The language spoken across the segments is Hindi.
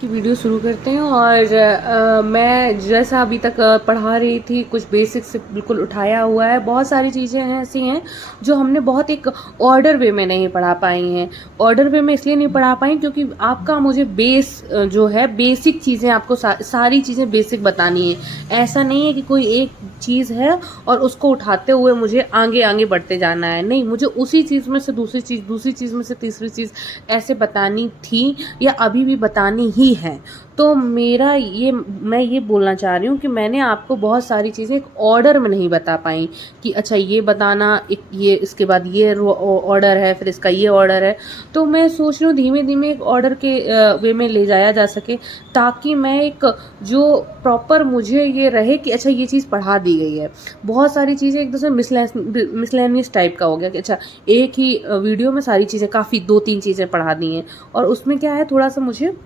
की वीडियो शुरू करते हैं। और मैं जैसा अभी तक पढ़ा रही थी, कुछ बेसिक से बिल्कुल उठाया हुआ है। बहुत सारी चीज़ें हैं ऐसी हैं जो हमने बहुत एक ऑर्डर वे में नहीं पढ़ा पाई हैं। ऑर्डर वे में इसलिए नहीं पढ़ा पाई क्योंकि आपका मुझे बेस जो है, बेसिक चीज़ें आपको सारी चीज़ें बेसिक बतानी है। ऐसा नहीं है कि कोई एक चीज़ है और उसको उठाते हुए मुझे आगे आगे बढ़ते जाना है। नहीं, मुझे उसी चीज़ में से दूसरी चीज़, दूसरी चीज़ में से तीसरी चीज़ ऐसे बतानी थी या अभी भी बतानी ही है। तो मैं ये बोलना चाह रही हूँ कि मैंने आपको बहुत सारी चीज़ें एक ऑर्डर में नहीं बता पाई कि अच्छा ये बताना, एक ये इसके बाद ये ऑर्डर है, फिर इसका ये ऑर्डर है। तो मैं सोच रही हूँ धीमे धीमे एक ऑर्डर के वे में ले जाया जा सके, ताकि मैं एक जो प्रॉपर मुझे ये रहे कि अच्छा ये चीज़ पढ़ा दी गई है। बहुत सारी चीज़ें एक दूसरे मिसलेनियस टाइप का हो गया कि अच्छा एक ही वीडियो में सारी चीज़ें, काफ़ी 2-3 चीज़ें पढ़ा दी हैं। और उसमें क्या है, थोड़ा सा मुझे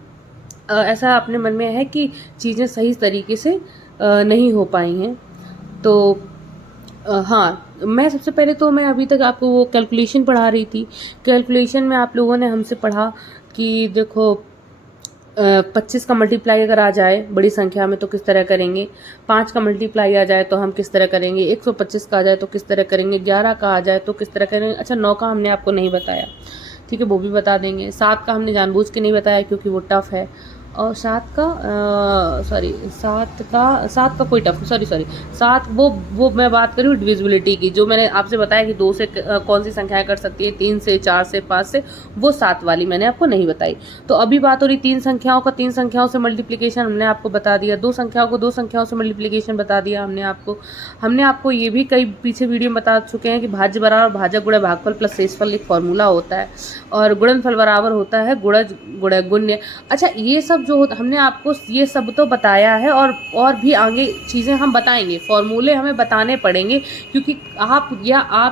ऐसा अपने मन में है कि चीज़ें सही तरीके से नहीं हो पाई हैं। तो हाँ, मैं सबसे पहले तो मैं अभी तक आपको वो कैलकुलेशन पढ़ा रही थी। कैलकुलेशन में आप लोगों ने हमसे पढ़ा कि देखो 25 का मल्टीप्लाई अगर आ जाए बड़ी संख्या में तो किस तरह करेंगे, 5 का मल्टीप्लाई आ जाए तो हम किस तरह करेंगे, 125 का आ जाए तो किस तरह करेंगे, 11 का आ जाए तो किस तरह करेंगे। अच्छा 9 का हमने आपको नहीं बताया, ठीक है, वो भी बता देंगे। 7 का हमने जानबूझ के नहीं बताया क्योंकि वो टफ़ है। और 7 का कोई टफ, सॉरी 7 वो मैं बात कर रही हूँ डिविजिबिलिटी की, जो मैंने आपसे बताया कि 2 से कौन सी संख्याएं कर सकती है, 3 से, 4 से, 5 से, वो 7 वाली मैंने आपको नहीं बताई। तो अभी बात हो रही 3 संख्याओं का, 3 संख्याओं से मल्टीप्लिकेशन हमने आपको बता दिया, 2 संख्याओं को 2 संख्याओं से मल्टीप्लिकेशन बता दिया हमने आपको ये भी कई पीछे वीडियो में बता चुके हैं कि भाज्य बराबर भाजक गुणा भागफल प्लस शेषफल एक फॉर्मूला होता है, और गुणनफल बराबर होता है गुणज गुणा गुण्य। अच्छा ये सब जो होता, हमने आपको ये सब तो बताया है, और भी आगे चीज़ें हम बताएंगे, फॉर्मूले हमें बताने पड़ेंगे, क्योंकि आप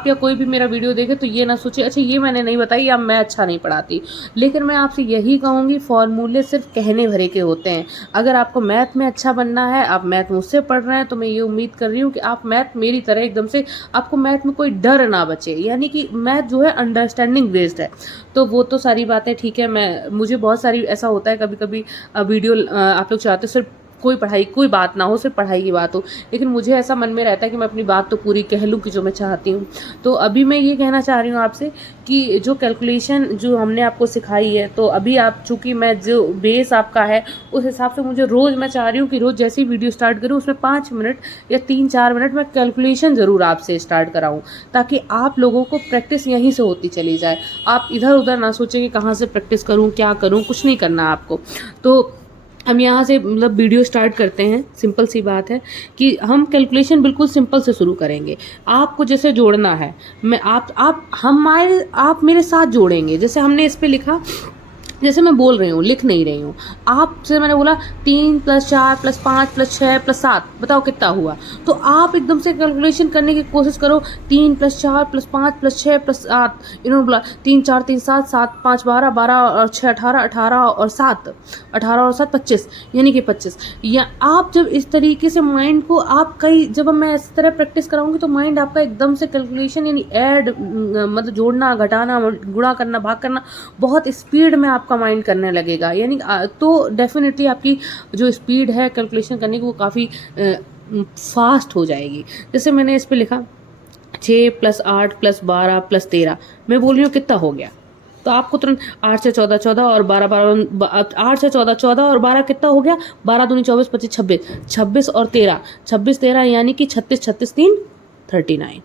या कोई भी मेरा वीडियो देखे तो ये ना सोचे अच्छा ये मैंने नहीं बताई या मैं अच्छा नहीं पढ़ाती। लेकिन मैं आपसे यही कहूँगी, फॉर्मूले सिर्फ कहने भरे के होते हैं। अगर आपको मैथ में अच्छा बनना है, आप मैथ मुझसे पढ़ रहे हैं, तो मैं ये उम्मीद कर रही हूँ कि आप मैथ मेरी तरह एकदम से, आपको मैथ में कोई डर ना बचे, यानी कि मैथ जो है अंडरस्टैंडिंग बेस्ड है। तो वो तो सारी बातें ठीक है, मुझे बहुत सारी ऐसा होता है कभी कभी वीडियो आप लोग चाहते हो सिर्फ कोई बात ना हो, सिर्फ पढ़ाई की बात हो, लेकिन मुझे ऐसा मन में रहता है कि मैं अपनी बात तो पूरी कह लूँ कि जो मैं चाहती हूँ। तो अभी मैं ये कहना चाह रही हूँ आपसे कि जो कैलकुलेशन जो हमने आपको सिखाई है, तो अभी आप चूँकि मैं जो बेस आपका है उस हिसाब से मुझे रोज़, मैं चाह रही हूँ कि रोज़ जैसी वीडियो स्टार्ट करूँ उसमें 5 मिनट या 3-4 मिनट मैं कैलकुलेशन ज़रूर आपसे स्टार्ट कराऊँ, ताकि आप लोगों को प्रैक्टिस यहीं से होती चली जाए। आप इधर उधर ना सोचें कि कहाँ से प्रैक्टिस करूँ, क्या करूँ, कुछ नहीं करना आपको। तो हम यहाँ से मतलब वीडियो स्टार्ट करते हैं। सिंपल सी बात है कि हम कैलकुलेशन बिल्कुल सिंपल से शुरू करेंगे। आपको जैसे जोड़ना है, आप मेरे साथ जोड़ेंगे। जैसे हमने इस पे लिखा, जैसे मैं बोल रही हूँ, लिख नहीं रही हूँ, आपसे मैंने बोला 3 + 4 + 5 + 6 + 7, बताओ कितना हुआ। तो आप एकदम से कैलकुलेशन करने की कोशिश करो, 3 + 4 + 5 + 6 + 7, इन्होंने बोला 3 × 4 = 3 = 7, 7 × 5 = 12, 12 और 6 = 18, 18 और 7 18 और 7 25, यानी कि 25। या आप जब इस तरीके से माइंड को आप जब मैं इस तरह प्रैक्टिस कराऊंगी तो माइंड आपका एकदम से कैलकुलेशन, यानी ऐड, मतलब जोड़ना, घटाना, गुणा करना, भाग करना, बहुत स्पीड में आपका माइंड करने लगेगा। यानी तो डेफिनेटली आपकी जो स्पीड है कैलकुलेशन करने की वो काफ़ी फास्ट हो जाएगी। जैसे मैंने इस पे लिखा 6 + 8 + 12 + 13, मैं बोल रही हूँ कितना हो गया, तो आपको तुरंत 8 से 14 14 और 12 12, 8 से 14 14 और 12 कितना हो गया, 12 दूनी 24 25 26, 26 और 13, 26 13 यानी कि 36 36 3 39।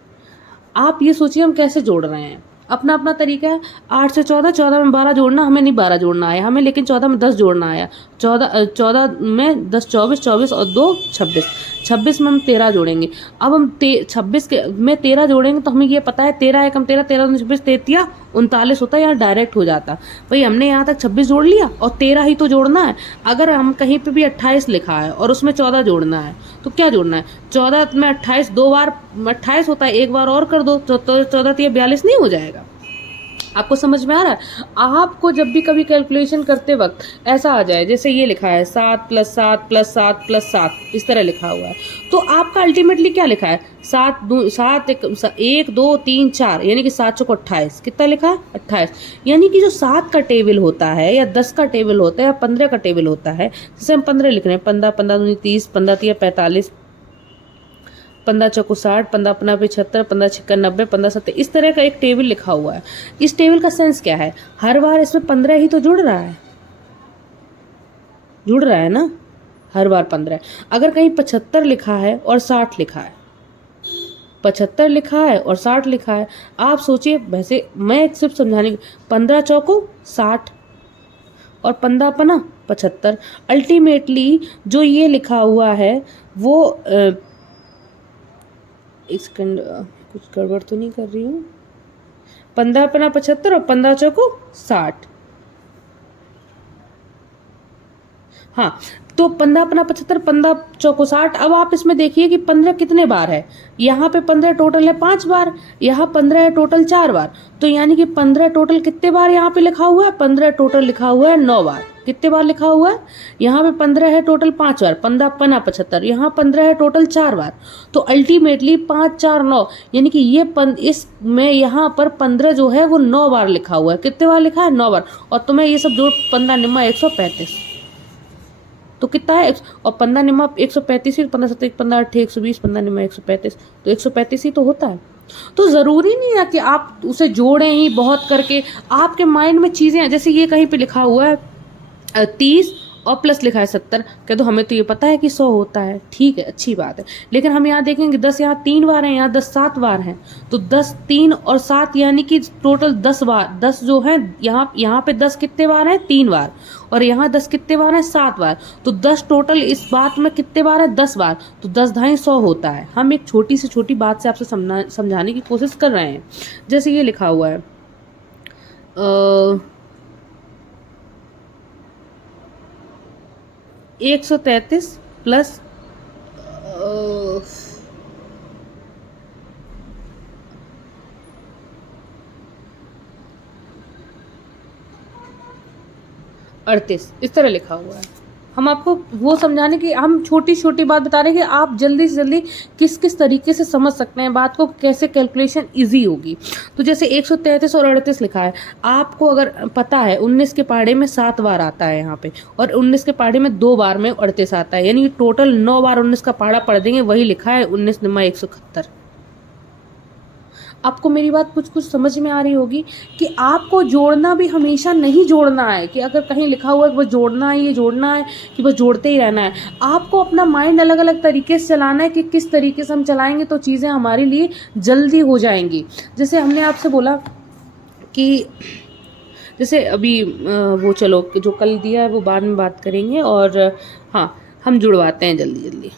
आप ये सोचिए हम कैसे जोड़ रहे हैं, अपना अपना तरीका है। 8 से 14, 14 में 12 जोड़ना, हमें नहीं 12 जोड़ना आया हमें, लेकिन 14 में 10 जोड़ना आया। 14 में 10 24, 24 और 2 26, 26 में हम 13 जोड़ेंगे। अब हम 26 में 13 जोड़ेंगे तो हमें ये पता है 13 एकम 13, 13 दूनी 26, 33 39 होता है, यहाँ डायरेक्ट हो जाता। भाई हमने यहाँ तक 26 जोड़ लिया और 13 ही तो जोड़ना है। अगर हम कहीं पे भी 28 लिखा है और उसमें 14 जोड़ना है तो क्या जोड़ना है, 14 में 28 2 बार 28 होता है, एक बार और कर दो तो 14 42 नहीं हो जाएगा। आपको समझ में आ रहा है? आपको जब भी कभी कैलकुलेशन करते वक्त ऐसा आ जाए, जैसे ये लिखा है 7 + 7 + 7 + 7, इस तरह लिखा हुआ है, तो आपका अल्टीमेटली क्या लिखा है? 7 1 2 3 4, यानी कि 7 चौको 28। कितना लिखा है? 28। यानी कि जो 7 का टेबल होता है या 10 का टेबल होता है या 15 का टेबल होता है, जैसे हम 15 लिख रहे हैं, 15 15 दूनी 30, 15 3 45, 15 चौको 60, 15 अपना 75, 15 छिक्का 90, 15 70, इस तरह का एक टेबल लिखा हुआ है। इस टेबल का सेंस क्या है? हर बार इसमें 15 ही तो जुड़ रहा है, जुड़ रहा है ना, हर बार 15। अगर कहीं 75 लिखा है और 60 लिखा है, 75 लिखा है और 60 लिखा है, आप सोचिए, वैसे मैं सिर्फ समझाने की, 15 चौको 60 और 15 अपना 75, अल्टीमेटली जो ये लिखा हुआ है वो एक सेकंड, कुछ गड़बड़ तो नहीं कर रही हूँ, 15 अपना 75 और 15 चौको 60। हाँ, तो 15 अपना 75, 15 चौको 60। अब आप इसमें देखिए कि 15 कितने बार है, यहाँ पे 15 टोटल है 5 बार, यहाँ 15 है टोटल 4 बार, तो यानी कि 15 टोटल कितने बार यहाँ पे लिखा हुआ है? 15 टोटल लिखा हुआ है 9 बार। कितने बार लिखा हुआ है? यहाँ पे 15 है टोटल 5 बार, 15 अपना 75, यहाँ 15 है टोटल 4 बार, तो अल्टीमेटली 5 4 9, यानी कि ये इसमें यहाँ पर 15 जो है वो 9 बार लिखा हुआ है। कितने बार लिखा है? 9 बार। और तुम्हें ये सब जोड़ 15 निम्मा 135, तो कितना है? और 15 निम्मा 135, 15 7 15 8 120, 15 निम्मा 135, तो 135 ही तो होता है। तो ज़रूरी नहीं है कि आप उसे जोड़ें ही बहुत करके, आपके माइंड में चीज़ें, जैसे ये कहीं पे लिखा हुआ है 30 और प्लस लिखा है 70, कह दो हमें तो ये पता है कि 100 होता है, ठीक है, अच्छी बात है, लेकिन हम यहाँ देखेंगे 10 यहाँ 3 बार हैं, यहाँ 10 7 बार हैं, तो 10 3 और 7 यानी कि टोटल 10 बार, 10 जो है यहाँ पे 10 कितने बार हैं? 3 बार, और यहाँ 10 कितने बार हैं? 7 बार, तो 10 टोटल इस बात में कितने बार है? 10 बार, तो 10 ढाई 100 होता है। हम एक छोटी से छोटी बात से आपसे समझाने की कोशिश कर रहे हैं। जैसे ये लिखा हुआ है 133 प्लस 38, इस तरह लिखा हुआ है। हम आपको वो समझाने की, हम छोटी छोटी बात बता रहे हैं कि आप जल्दी से जल्दी किस किस तरीके से समझ सकते हैं बात को, कैसे कैलकुलेशन इजी होगी। तो जैसे 133 और 38 लिखा है, आपको अगर पता है 19 के पहाड़े में 7 बार आता है यहाँ पे, और 19 के पहाड़े में 2 बार में 38 आता है, यानी टोटल 9 बार 19 का पहाड़ा पढ़ देंगे, वही लिखा है 19 निम्मा 171। आपको मेरी बात कुछ कुछ समझ में आ रही होगी कि आपको जोड़ना भी हमेशा नहीं जोड़ना है, कि अगर कहीं लिखा हुआ है कि बस जोड़ना है, ये जोड़ना है कि बस जोड़ते ही रहना है। आपको अपना माइंड अलग अलग तरीके से चलाना है कि किस तरीके से हम चलाएंगे तो चीज़ें हमारे लिए जल्दी हो जाएंगी। जैसे हमने आपसे बोला कि जैसे अभी वो चलो जो कल दिया है वो बाद में बात करेंगे, और हाँ हम जुड़वाते हैं जल्दी जल्दी।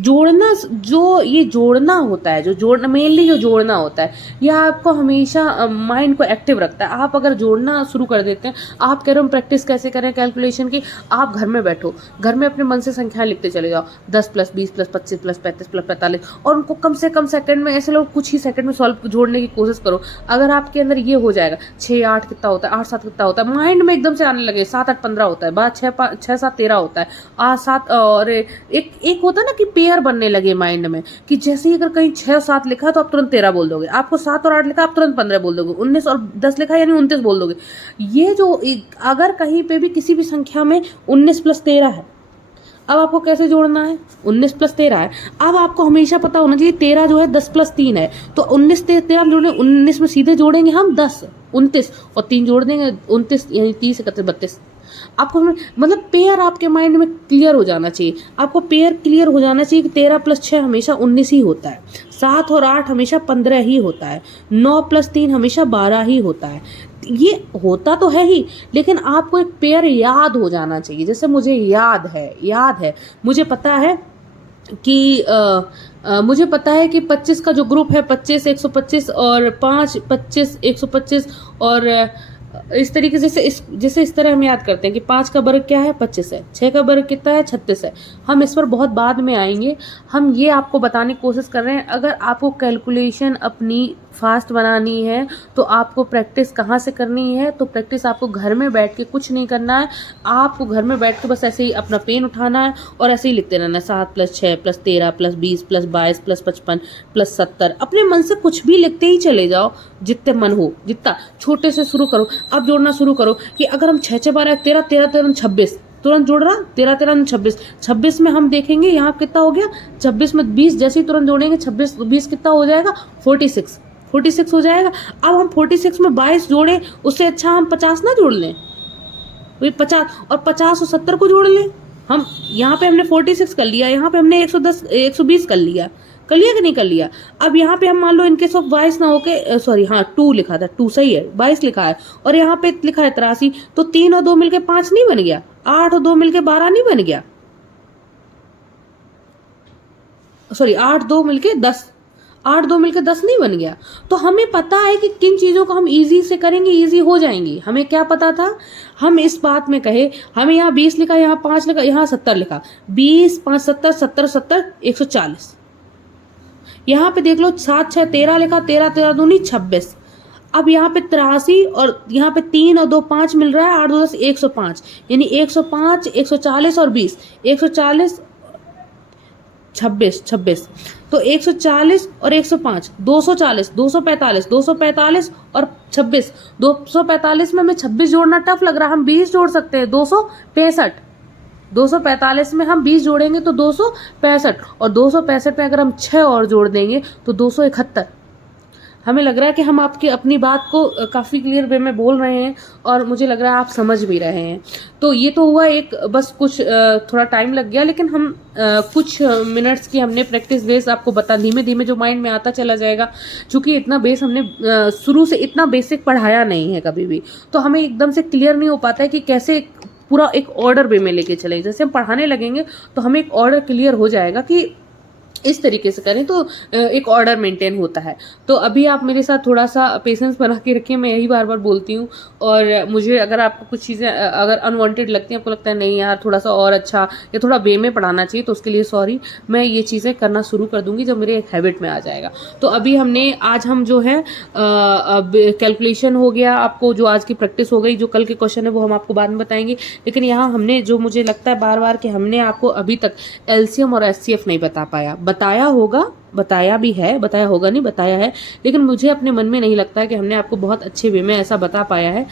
जोड़ना, जो ये जोड़ना होता है, जो जोड़ना मेनली जो जोड़ना होता है, यह आपको हमेशा माइंड को एक्टिव रखता है। आप अगर जोड़ना शुरू कर देते हैं, आप कह रहे हो प्रैक्टिस कैसे करें कैलकुलेशन की, आप घर में बैठो, घर में अपने मन से संख्याएं लिखते चले जाओ, 10 + 20 + 25 + 35 + 45, और उनको कम से कम सेकंड में, ऐसे लोग कुछ ही सेकंड में सॉल्व जोड़ने की कोशिश करो। अगर आपके अंदर ये हो जाएगा 6 8 कितना होता है, 8 7 कितना होता है, माइंड में एकदम से आने लगे, 7 8 15 होता है, बाद 6 7 13 होता है, 8 7 और एक होता है ना कि पेयर बनने लगे माइंड में, कि जैसे ही अगर कहीं 6 7 लिखा है तो आप तुरंत 13 बोल दोगे, आपको 7 और 8 लिखा आप तुरंत 15 बोल दोगे, 19 और 10 लिखा यानी 29 बोल दोगे। ये जो अगर कहीं पे भी किसी भी संख्या में 19 + 13 है, अब आपको कैसे जोड़ना है? 19 + 13 है, अब आपको हमेशा पता होना चाहिए 13 जो है 10 + 3 है, तो 19 13 जोड़े, 19 में सीधे जोड़ेंगे हम 10 29 और 3 जोड़ देंगे 29, यानी 30 31 32। आपको मतलब पेयर आपके माइंड में क्लियर हो जाना चाहिए, आपको पेयर क्लियर हो जाना चाहिए कि 13 + 6 हमेशा 19 ही होता है, 7 और 8 हमेशा 15 ही होता है, 9 + 3 हमेशा 12 ही होता है। ये होता तो है ही, लेकिन आपको एक पेयर याद हो जाना चाहिए। जैसे मुझे याद है, मुझे पता है कि मुझे पता है कि 25 का जो ग्रुप है 25 125 और 5 25 125 और इस तरीके से जैसे इस तरह हम याद करते हैं कि 5 का वर्ग क्या है 25 है, 6 का वर्ग कितना है 36 है। हम इस पर बहुत बाद में आएंगे। हम ये आपको बताने की कोशिश कर रहे हैं, अगर आपको कैलकुलेशन अपनी फास्ट बनानी है तो आपको प्रैक्टिस कहाँ से करनी है, तो प्रैक्टिस आपको घर में बैठ के कुछ नहीं करना है। आपको घर में बैठ के बस ऐसे ही अपना पेन उठाना है और ऐसे ही लिखते रहना है 7 + 6 + 13 + 20 + 22 + 55 + 70। अपने मन से कुछ भी लिखते ही चले जाओ, जितने मन हो, जितना छोटे से शुरू करो। अब जोड़ना शुरू करो कि अगर हम 6 6 12 13 13 13 26 तुरंत जोड़ रहा, 13 13 26 26 में हम देखेंगे यहाँ कितना हो गया, 26 में 20 जैसे ही तुरंत जोड़ेंगे 26 20 कितना हो जाएगा 46 हो जाएगा। अब हम 46 में 22 जोड़े, उससे अच्छा हम 50 ना जोड़ लें, वही 50 और 50 और 70 को जोड़ लें। हम यहाँ पे हमने 46 कर लिया, यहाँ पे हमने 110 120 कर लिया कि नहीं कर लिया। अब यहाँ पे हम मान लो इनकेस ऑफ 22 ना होके सॉरी हाँ 2 लिखा था, 2 सही है, 22 लिखा है और यहाँ पे लिखा है 83, तो 3 और 2 मिलके 5 नहीं बन गया, 8 और 2 मिलके 12 नहीं बन गया, सॉरी 8 2 मिलके 10 नहीं बन गया। तो हमें पता है कि किन चीज़ों को हम इजी से करेंगे इजी हो जाएंगी। हमें क्या पता था, हम इस बात में कहे, हमें यहाँ 20 लिखा, यहाँ 5 लिखा, यहाँ 70 लिखा, 20 5 70 70 70 140। यहाँ पे देख लो 7 6 13 लिखा, 13 13 दूनी 26। अब यहाँ पे 83 और यहाँ पे 3 और 2 5 मिल रहा है, 8 2 10 105, यानी 105 140 और 20 140 26 तो 140 और 105 240 245 245 और 26 245 में हमें 26 जोड़ना टफ लग रहा है, हम 20 जोड़ सकते हैं 265 245 में हम 20 जोड़ेंगे तो 265 और 265 में अगर हम 6 और जोड़ देंगे तो 271। हमें लग रहा है कि हम आपकी अपनी बात को काफ़ी क्लियर वे में बोल रहे हैं और मुझे लग रहा है आप समझ भी रहे हैं। तो ये तो हुआ एक, बस कुछ थोड़ा टाइम लग गया, लेकिन हम कुछ मिनट्स की हमने प्रैक्टिस बेस आपको बता, धीमे धीमे जो माइंड में आता चला जाएगा। क्योंकि इतना बेस हमने शुरू से इतना बेसिक पढ़ाया नहीं है कभी भी, तो हमें एकदम से क्लियर नहीं हो पाता है कि कैसे पूरा एक ऑर्डर वे में लेके चलें। जैसे हम पढ़ाने लगेंगे तो हमें एक ऑर्डर क्लियर हो जाएगा कि इस तरीके से करें तो एक ऑर्डर मेंटेन होता है। तो अभी आप मेरे साथ थोड़ा सा पेशेंस बना के रखिए, मैं यही बार बार बोलती हूँ। और मुझे अगर आपको कुछ चीज़ें अगर अनवांटेड लगती हैं, आपको लगता है नहीं यार थोड़ा सा और अच्छा या थोड़ा वे में पढ़ाना चाहिए, तो उसके लिए सॉरी। मैं ये चीज़ें करना शुरू कर दूँगी जब मेरे एक हैबिट में आ जाएगा। तो अभी आज हम जो है कैलकुलेशन हो गया, आपको जो आज की प्रैक्टिस हो गई, जो कल के क्वेश्चन है वो हम आपको बाद में बताएंगे। लेकिन यहाँ हमने जो मुझे लगता है बार बार कि हमने आपको अभी तक एलसीएम और एचसीएफ नहीं बता पाया। बताया होगा, बताया भी है, बताया होगा नहीं, बताया है, लेकिन मुझे अपने मन में नहीं लगता है कि हमने आपको बहुत अच्छे वे में ऐसा बता पाया है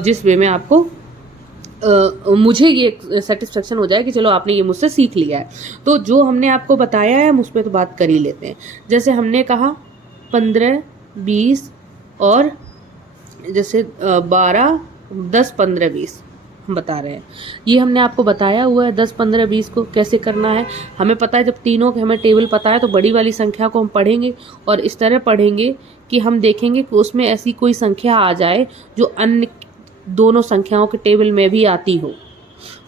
जिस वे में आपको मुझे ये सेटिस्फेक्शन हो जाए कि चलो आपने ये मुझसे सीख लिया है। तो जो हमने आपको बताया है हम उस पर तो बात कर ही लेते हैं। जैसे हमने कहा 15 20 और जैसे 12 10 15 20 हम बता रहे हैं, ये हमने आपको बताया हुआ है। 10 15 20 को कैसे करना है हमें पता है। जब तीनों के हमें टेबल पता है तो बड़ी वाली संख्या को हम पढ़ेंगे और इस तरह पढ़ेंगे कि हम देखेंगे कि उसमें ऐसी कोई संख्या आ जाए जो अन्य दोनोों संख्याओं के टेबल में भी आती हो,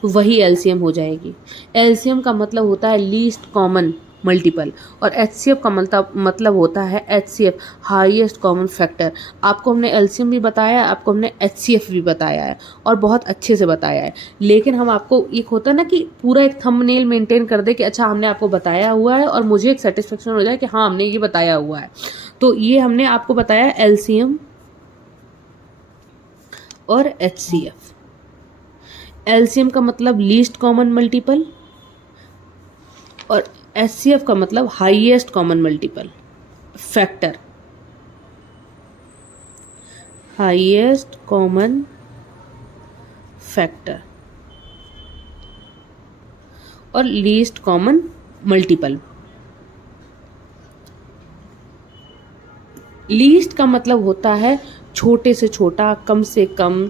वही एलसीएम हो जाएगी। एलसीएम का मतलब होता है लीस्ट कॉमन मल्टीपल और एचसीएफ का मतलब होता है एचसीएफ हाईएस्ट कॉमन फैक्टर। आपको हमने एलसीएम भी बताया है, आपको हमने एचसीएफ भी बताया है और बहुत अच्छे से बताया है। लेकिन हम आपको एक होता है ना कि पूरा एक थंबनेल मेंटेन कर दे कि अच्छा हमने आपको बताया हुआ है और मुझे एक सेटिस्फेक्शन हो जाए कि हाँ हमने ये बताया हुआ है। तो ये हमने आपको बताया एलसीएम और एचसीएफ। एलसीएम का मतलब लीस्ट कॉमन मल्टीपल और एचसीएफ का मतलब highest common multiple factor, highest common factor और लीस्ट कॉमन मल्टीपल। लीस्ट का मतलब होता है छोटे से छोटा, कम से कम,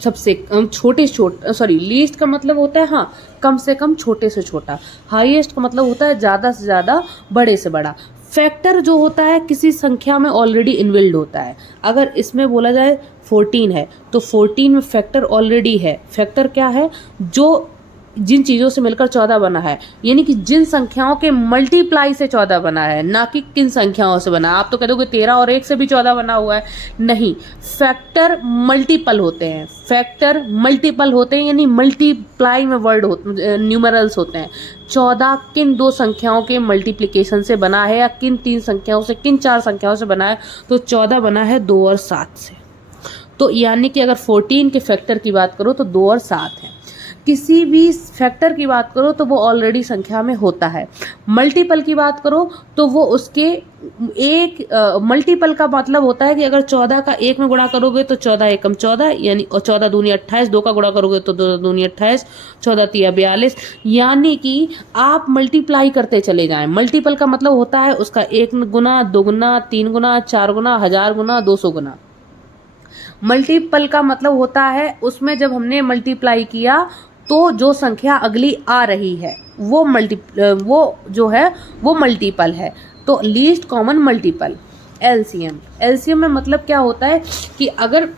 सबसे छोटे से छोटा, सॉरी लीस्ट का मतलब होता है हाँ कम से कम, छोटे से छोटा। हाईएस्ट का मतलब होता है ज़्यादा से ज़्यादा, बड़े से बड़ा। फैक्टर जो होता है किसी संख्या में ऑलरेडी इन्वॉल्व होता है। अगर इसमें बोला जाए 14 है तो 14 में फैक्टर ऑलरेडी है। फैक्टर क्या है, जो जिन चीज़ों से मिलकर 14 बना है, यानी कि जिन संख्याओं के मल्टीप्लाई से 14 बना है, ना कि किन संख्याओं से बना है। आप तो कह दोगे 13 और 1 से भी 14 बना हुआ है, नहीं, फैक्टर मल्टीपल होते हैं, फैक्टर मल्टीपल होते हैं, यानी मल्टीप्लाई में वर्ड होते, न्यूमरल्स होते हैं। 14 किन दो संख्याओं के मल्टीप्लिकेशन से बना है, या किन तीन संख्याओं से, किन चार संख्याओं से बना है, तो 14 बना है 2 और 7 से। तो यानी कि अगर 14 के फैक्टर की बात करो तो 2 और 7 है। किसी भी फैक्टर की बात करो तो वो ऑलरेडी संख्या में होता है। मल्टीपल की बात करो तो वो उसके मल्टीपल का मतलब होता है कि अगर 14 का 1 में गुणा करोगे तो 14 एकम 14, यानी, और 14 दूनी 28, 2 का गुणा करोगे तो 2 दूनी 28, 14 तिया 42, यानी कि आप मल्टीप्लाई करते चले जाएं। मल्टीपल का मतलब होता है उसका 1 गुना, 2 गुना, 3 गुना, 4 गुना, 1000 गुना, 200 गुना। मल्टीपल का मतलब होता है उसमें जब हमने मल्टीप्लाई किया तो जो संख्या अगली आ रही है वो मल्टीपल है। तो लीस्ट कॉमन मल्टीपल, एलसीएम में मतलब क्या होता है कि अगर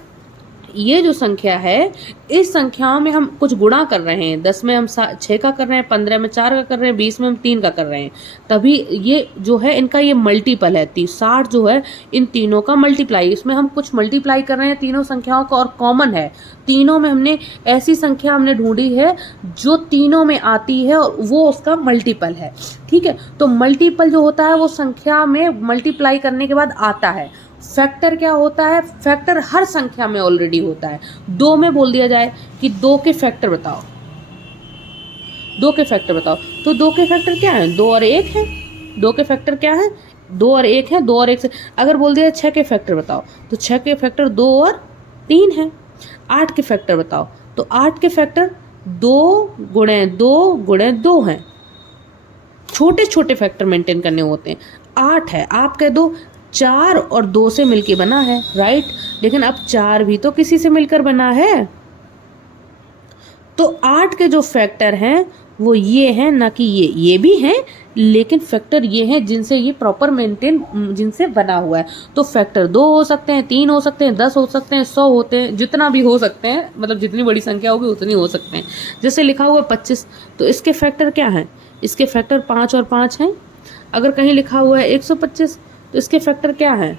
ये जो संख्या है, इस संख्याओं में हम कुछ गुणा कर रहे हैं, 10 में हम 6 का कर रहे हैं, 15 में 4 का कर रहे हैं, 20 में हम 3 का कर रहे हैं, तभी ये जो है इनका ये मल्टीपल है। 60 जो है इन तीनों का मल्टीप्लाई, इसमें हम कुछ मल्टीप्लाई कर रहे हैं तीनों संख्याओं का, और कॉमन है तीनों में। हमने ऐसी संख्या हमने ढूंढी है जो तीनों में आती है और वो उसका मल्टीपल है। ठीक है, तो मल्टीपल जो होता है वो संख्या में मल्टीप्लाई करने के बाद आता है। फैक्टर क्या होता है, फैक्टर हर संख्या में ऑलरेडी होता है। 2 में बोल दिया जाए कि 2 के फैक्टर बताओ, 2 के फैक्टर बताओ, तो 2 के फैक्टर क्या है, 2 और 1 है। 2 के फैक्टर क्या है, 2 और 1 है, 2 और 1 से। अगर बोल दिया 6 के फैक्टर बताओ तो 6 के फैक्टर 2 और 3 है। 8 के फैक्टर बताओ तो 8 के फैक्टर 2 गुणे 2 गुणे 2 हैं। छोटे छोटे फैक्टर मेंटेन करने होते हैं। 8 है, आप कह दो 4 और 2 से मिलके बना है, राइट, लेकिन अब 4 भी तो किसी से मिलकर बना है। तो 8 के जो फैक्टर हैं वो ये हैं, ना कि ये भी हैं, लेकिन फैक्टर ये हैं जिनसे ये प्रॉपर मेंटेन, जिनसे बना हुआ है। तो फैक्टर 2 हो सकते हैं, 3 हो सकते हैं, 10 हो सकते हैं, 100 होते हैं, जितना भी हो सकते हैं, मतलब जितनी बड़ी संख्या होगी उतनी हो सकते हैं। जैसे लिखा हुआ 25, तो इसके फैक्टर क्या हैं, इसके फैक्टर 5 और 5 हैं। अगर कहीं लिखा हुआ है 125 तो इसके फैक्टर क्या है,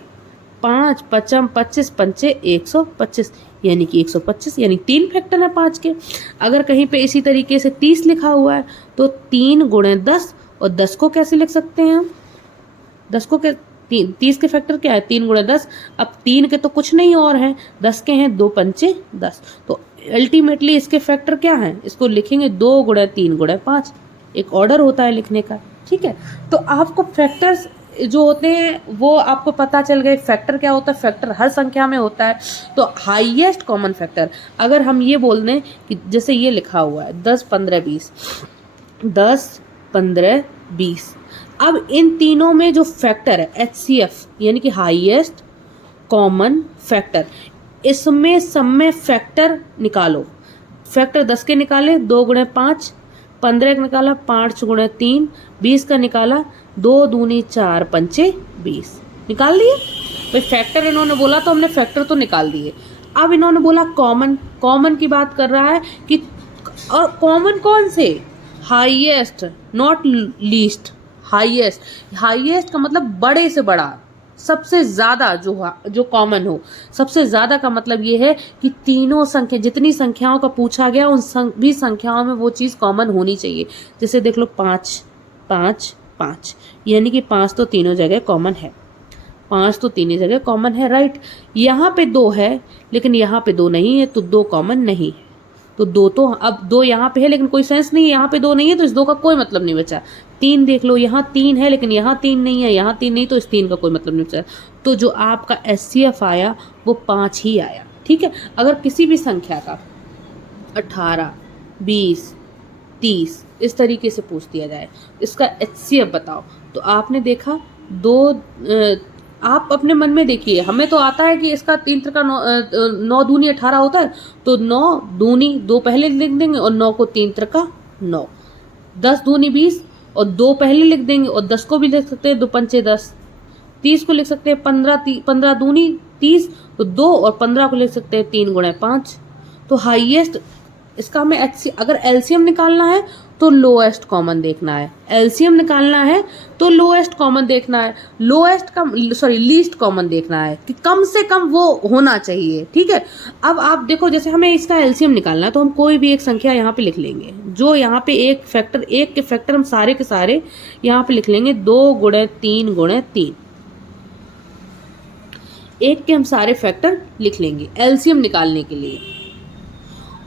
5 पचम 25 पंचे 125, यानी कि 125, यानी 3 फैक्टर है 5 के। अगर कहीं पे इसी तरीके से 30 लिखा हुआ है तो 3 गुणे 10, और 10 को कैसे लिख सकते हैं हम, 10 को 30 के फैक्टर क्या है, 3 गुणे 10। अब 3 के तो कुछ नहीं और हैं, 10 के हैं, 2 पंचे 10। तो अल्टीमेटली इसके फैक्टर क्या हैं, इसको लिखेंगे 2 गुणे 3 गुणे 5, एक ऑर्डर होता है लिखने का। ठीक है, तो आपको फैक्टर्स जो होते हैं वो आपको पता चल गए। फैक्टर क्या होता है, फैक्टर हर संख्या में होता है। तो हाईएस्ट कॉमन फैक्टर, अगर हम ये बोल दें कि जैसे ये लिखा हुआ है 10 15 20, 10 15 20, अब इन तीनों में जो फैक्टर है HCF, यानी कि हाईएस्ट कॉमन फैक्टर, इसमें सब में फैक्टर निकालो। फैक्टर 10 के निकाले, 2 गुणे 5, 15 का निकाला, 5 गुणे 3, 20 का निकाला, 2 दूनी 4 पंचे 20, निकाल दिए। भाई फैक्टर इन्होंने बोला तो हमने फैक्टर तो निकाल दिए। अब इन्होंने बोला कॉमन, कॉमन की बात कर रहा है कि कॉमन कौन से, highest, not least, highest. Highest का मतलब बड़े से बड़ा, सबसे ज़्यादा जो कॉमन हो। सबसे ज़्यादा का मतलब ये है कि तीनों संख्या, जितनी संख्याओं का पूछा गया उन भी संख्याओं में वो चीज़ कॉमन होनी चाहिए। जैसे देख लो 5 5 5, यानी कि 5 तो तीनों जगह कॉमन है, 5 तो तीनों जगह कॉमन है, राइट। यहाँ पे 2 है लेकिन यहाँ पे 2 नहीं है, तो 2 कॉमन नहीं है। तो 2 तो, अब 2 यहाँ पे है लेकिन कोई सेंस नहीं है, यहाँ पे 2 नहीं है तो इस 2 का कोई मतलब नहीं बचा। 3 देख लो, यहाँ 3 है लेकिन यहाँ 3 नहीं है, यहाँ 3 नहीं, तो इस 3 का कोई मतलब नहीं बचा। तो जो आपका HCF आया वो 5 ही आया। ठीक है, अगर किसी भी संख्या का 18 20 30 इस तरीके से पूछ दिया जाए इसका HCF बताओ, तो आपने देखा 2, आप अपने मन में देखिए, हमें तो आता है कि इसका 3 का 9 दूनी 18 होता है, तो 9 दूनी 2 पहले लिख देंगे और 9 को 3 का 9, 10 दूनी 20 और 2 पहले लिख देंगे, और 10 को भी लिख सकते हैं 2 पंचे 10, 30 को लिख सकते हैं 15 दूनी 30, तो 2 और 15 को लिख सकते हैं 3 गुणे 5। तो हाईएस्ट इसका हमें अगर एलसीएम निकालना है तो लोएस्ट कॉमन देखना है, एलसीएम निकालना है तो लोएस्ट कॉमन देखना है, लीस्ट कॉमन देखना है कि कम से कम वो होना चाहिए। ठीक है, अब आप देखो जैसे हमें इसका एलसीएम निकालना है तो हम कोई भी एक संख्या यहाँ पे लिख लेंगे, जो यहाँ पे एक के फैक्टर हम सारे के सारे यहाँ पे लिख लेंगे, 2 गुणे 3 गुणे 3, एक के हम सारे फैक्टर लिख लेंगे एलसीएम निकालने के लिए।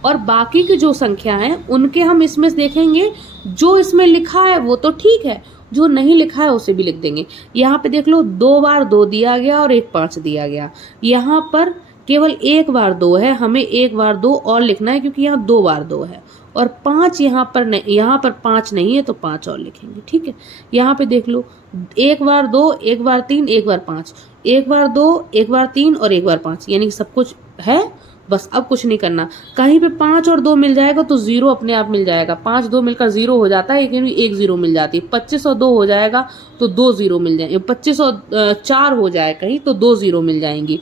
और बाकी की जो संख्या है उनके हम इसमें देखेंगे, जो इसमें लिखा है वो तो ठीक है, जो नहीं लिखा है उसे भी लिख देंगे। यहाँ पे देख लो 2 बार 2 दिया गया और 1 5 दिया गया, यहाँ पर केवल 1 बार 2 है, हमें 1 बार 2 और लिखना है क्योंकि यहाँ 2 बार 2 है, और 5 यहाँ पर नहीं, यहाँ पर 5 नहीं है तो 5 और लिखेंगे। ठीक है, यहाँ पे देख लो 1 बार 2 1 बार 3 1 बार 5, 1 बार 2 1 बार 3 और 1 बार 5, यानी कि सब कुछ है, बस अब कुछ नहीं करना। कहीं पे 5 और 2 मिल जाएगा तो 0 अपने आप मिल जाएगा, 5 2 मिलकर 0 हो जाता है, लेकिन एक 0 मिल जाती है। 25 और 2 हो जाएगा तो 2 0 मिल जाएंगे, 25 और 4 हो जाए कहीं तो 2 0 मिल जाएंगी।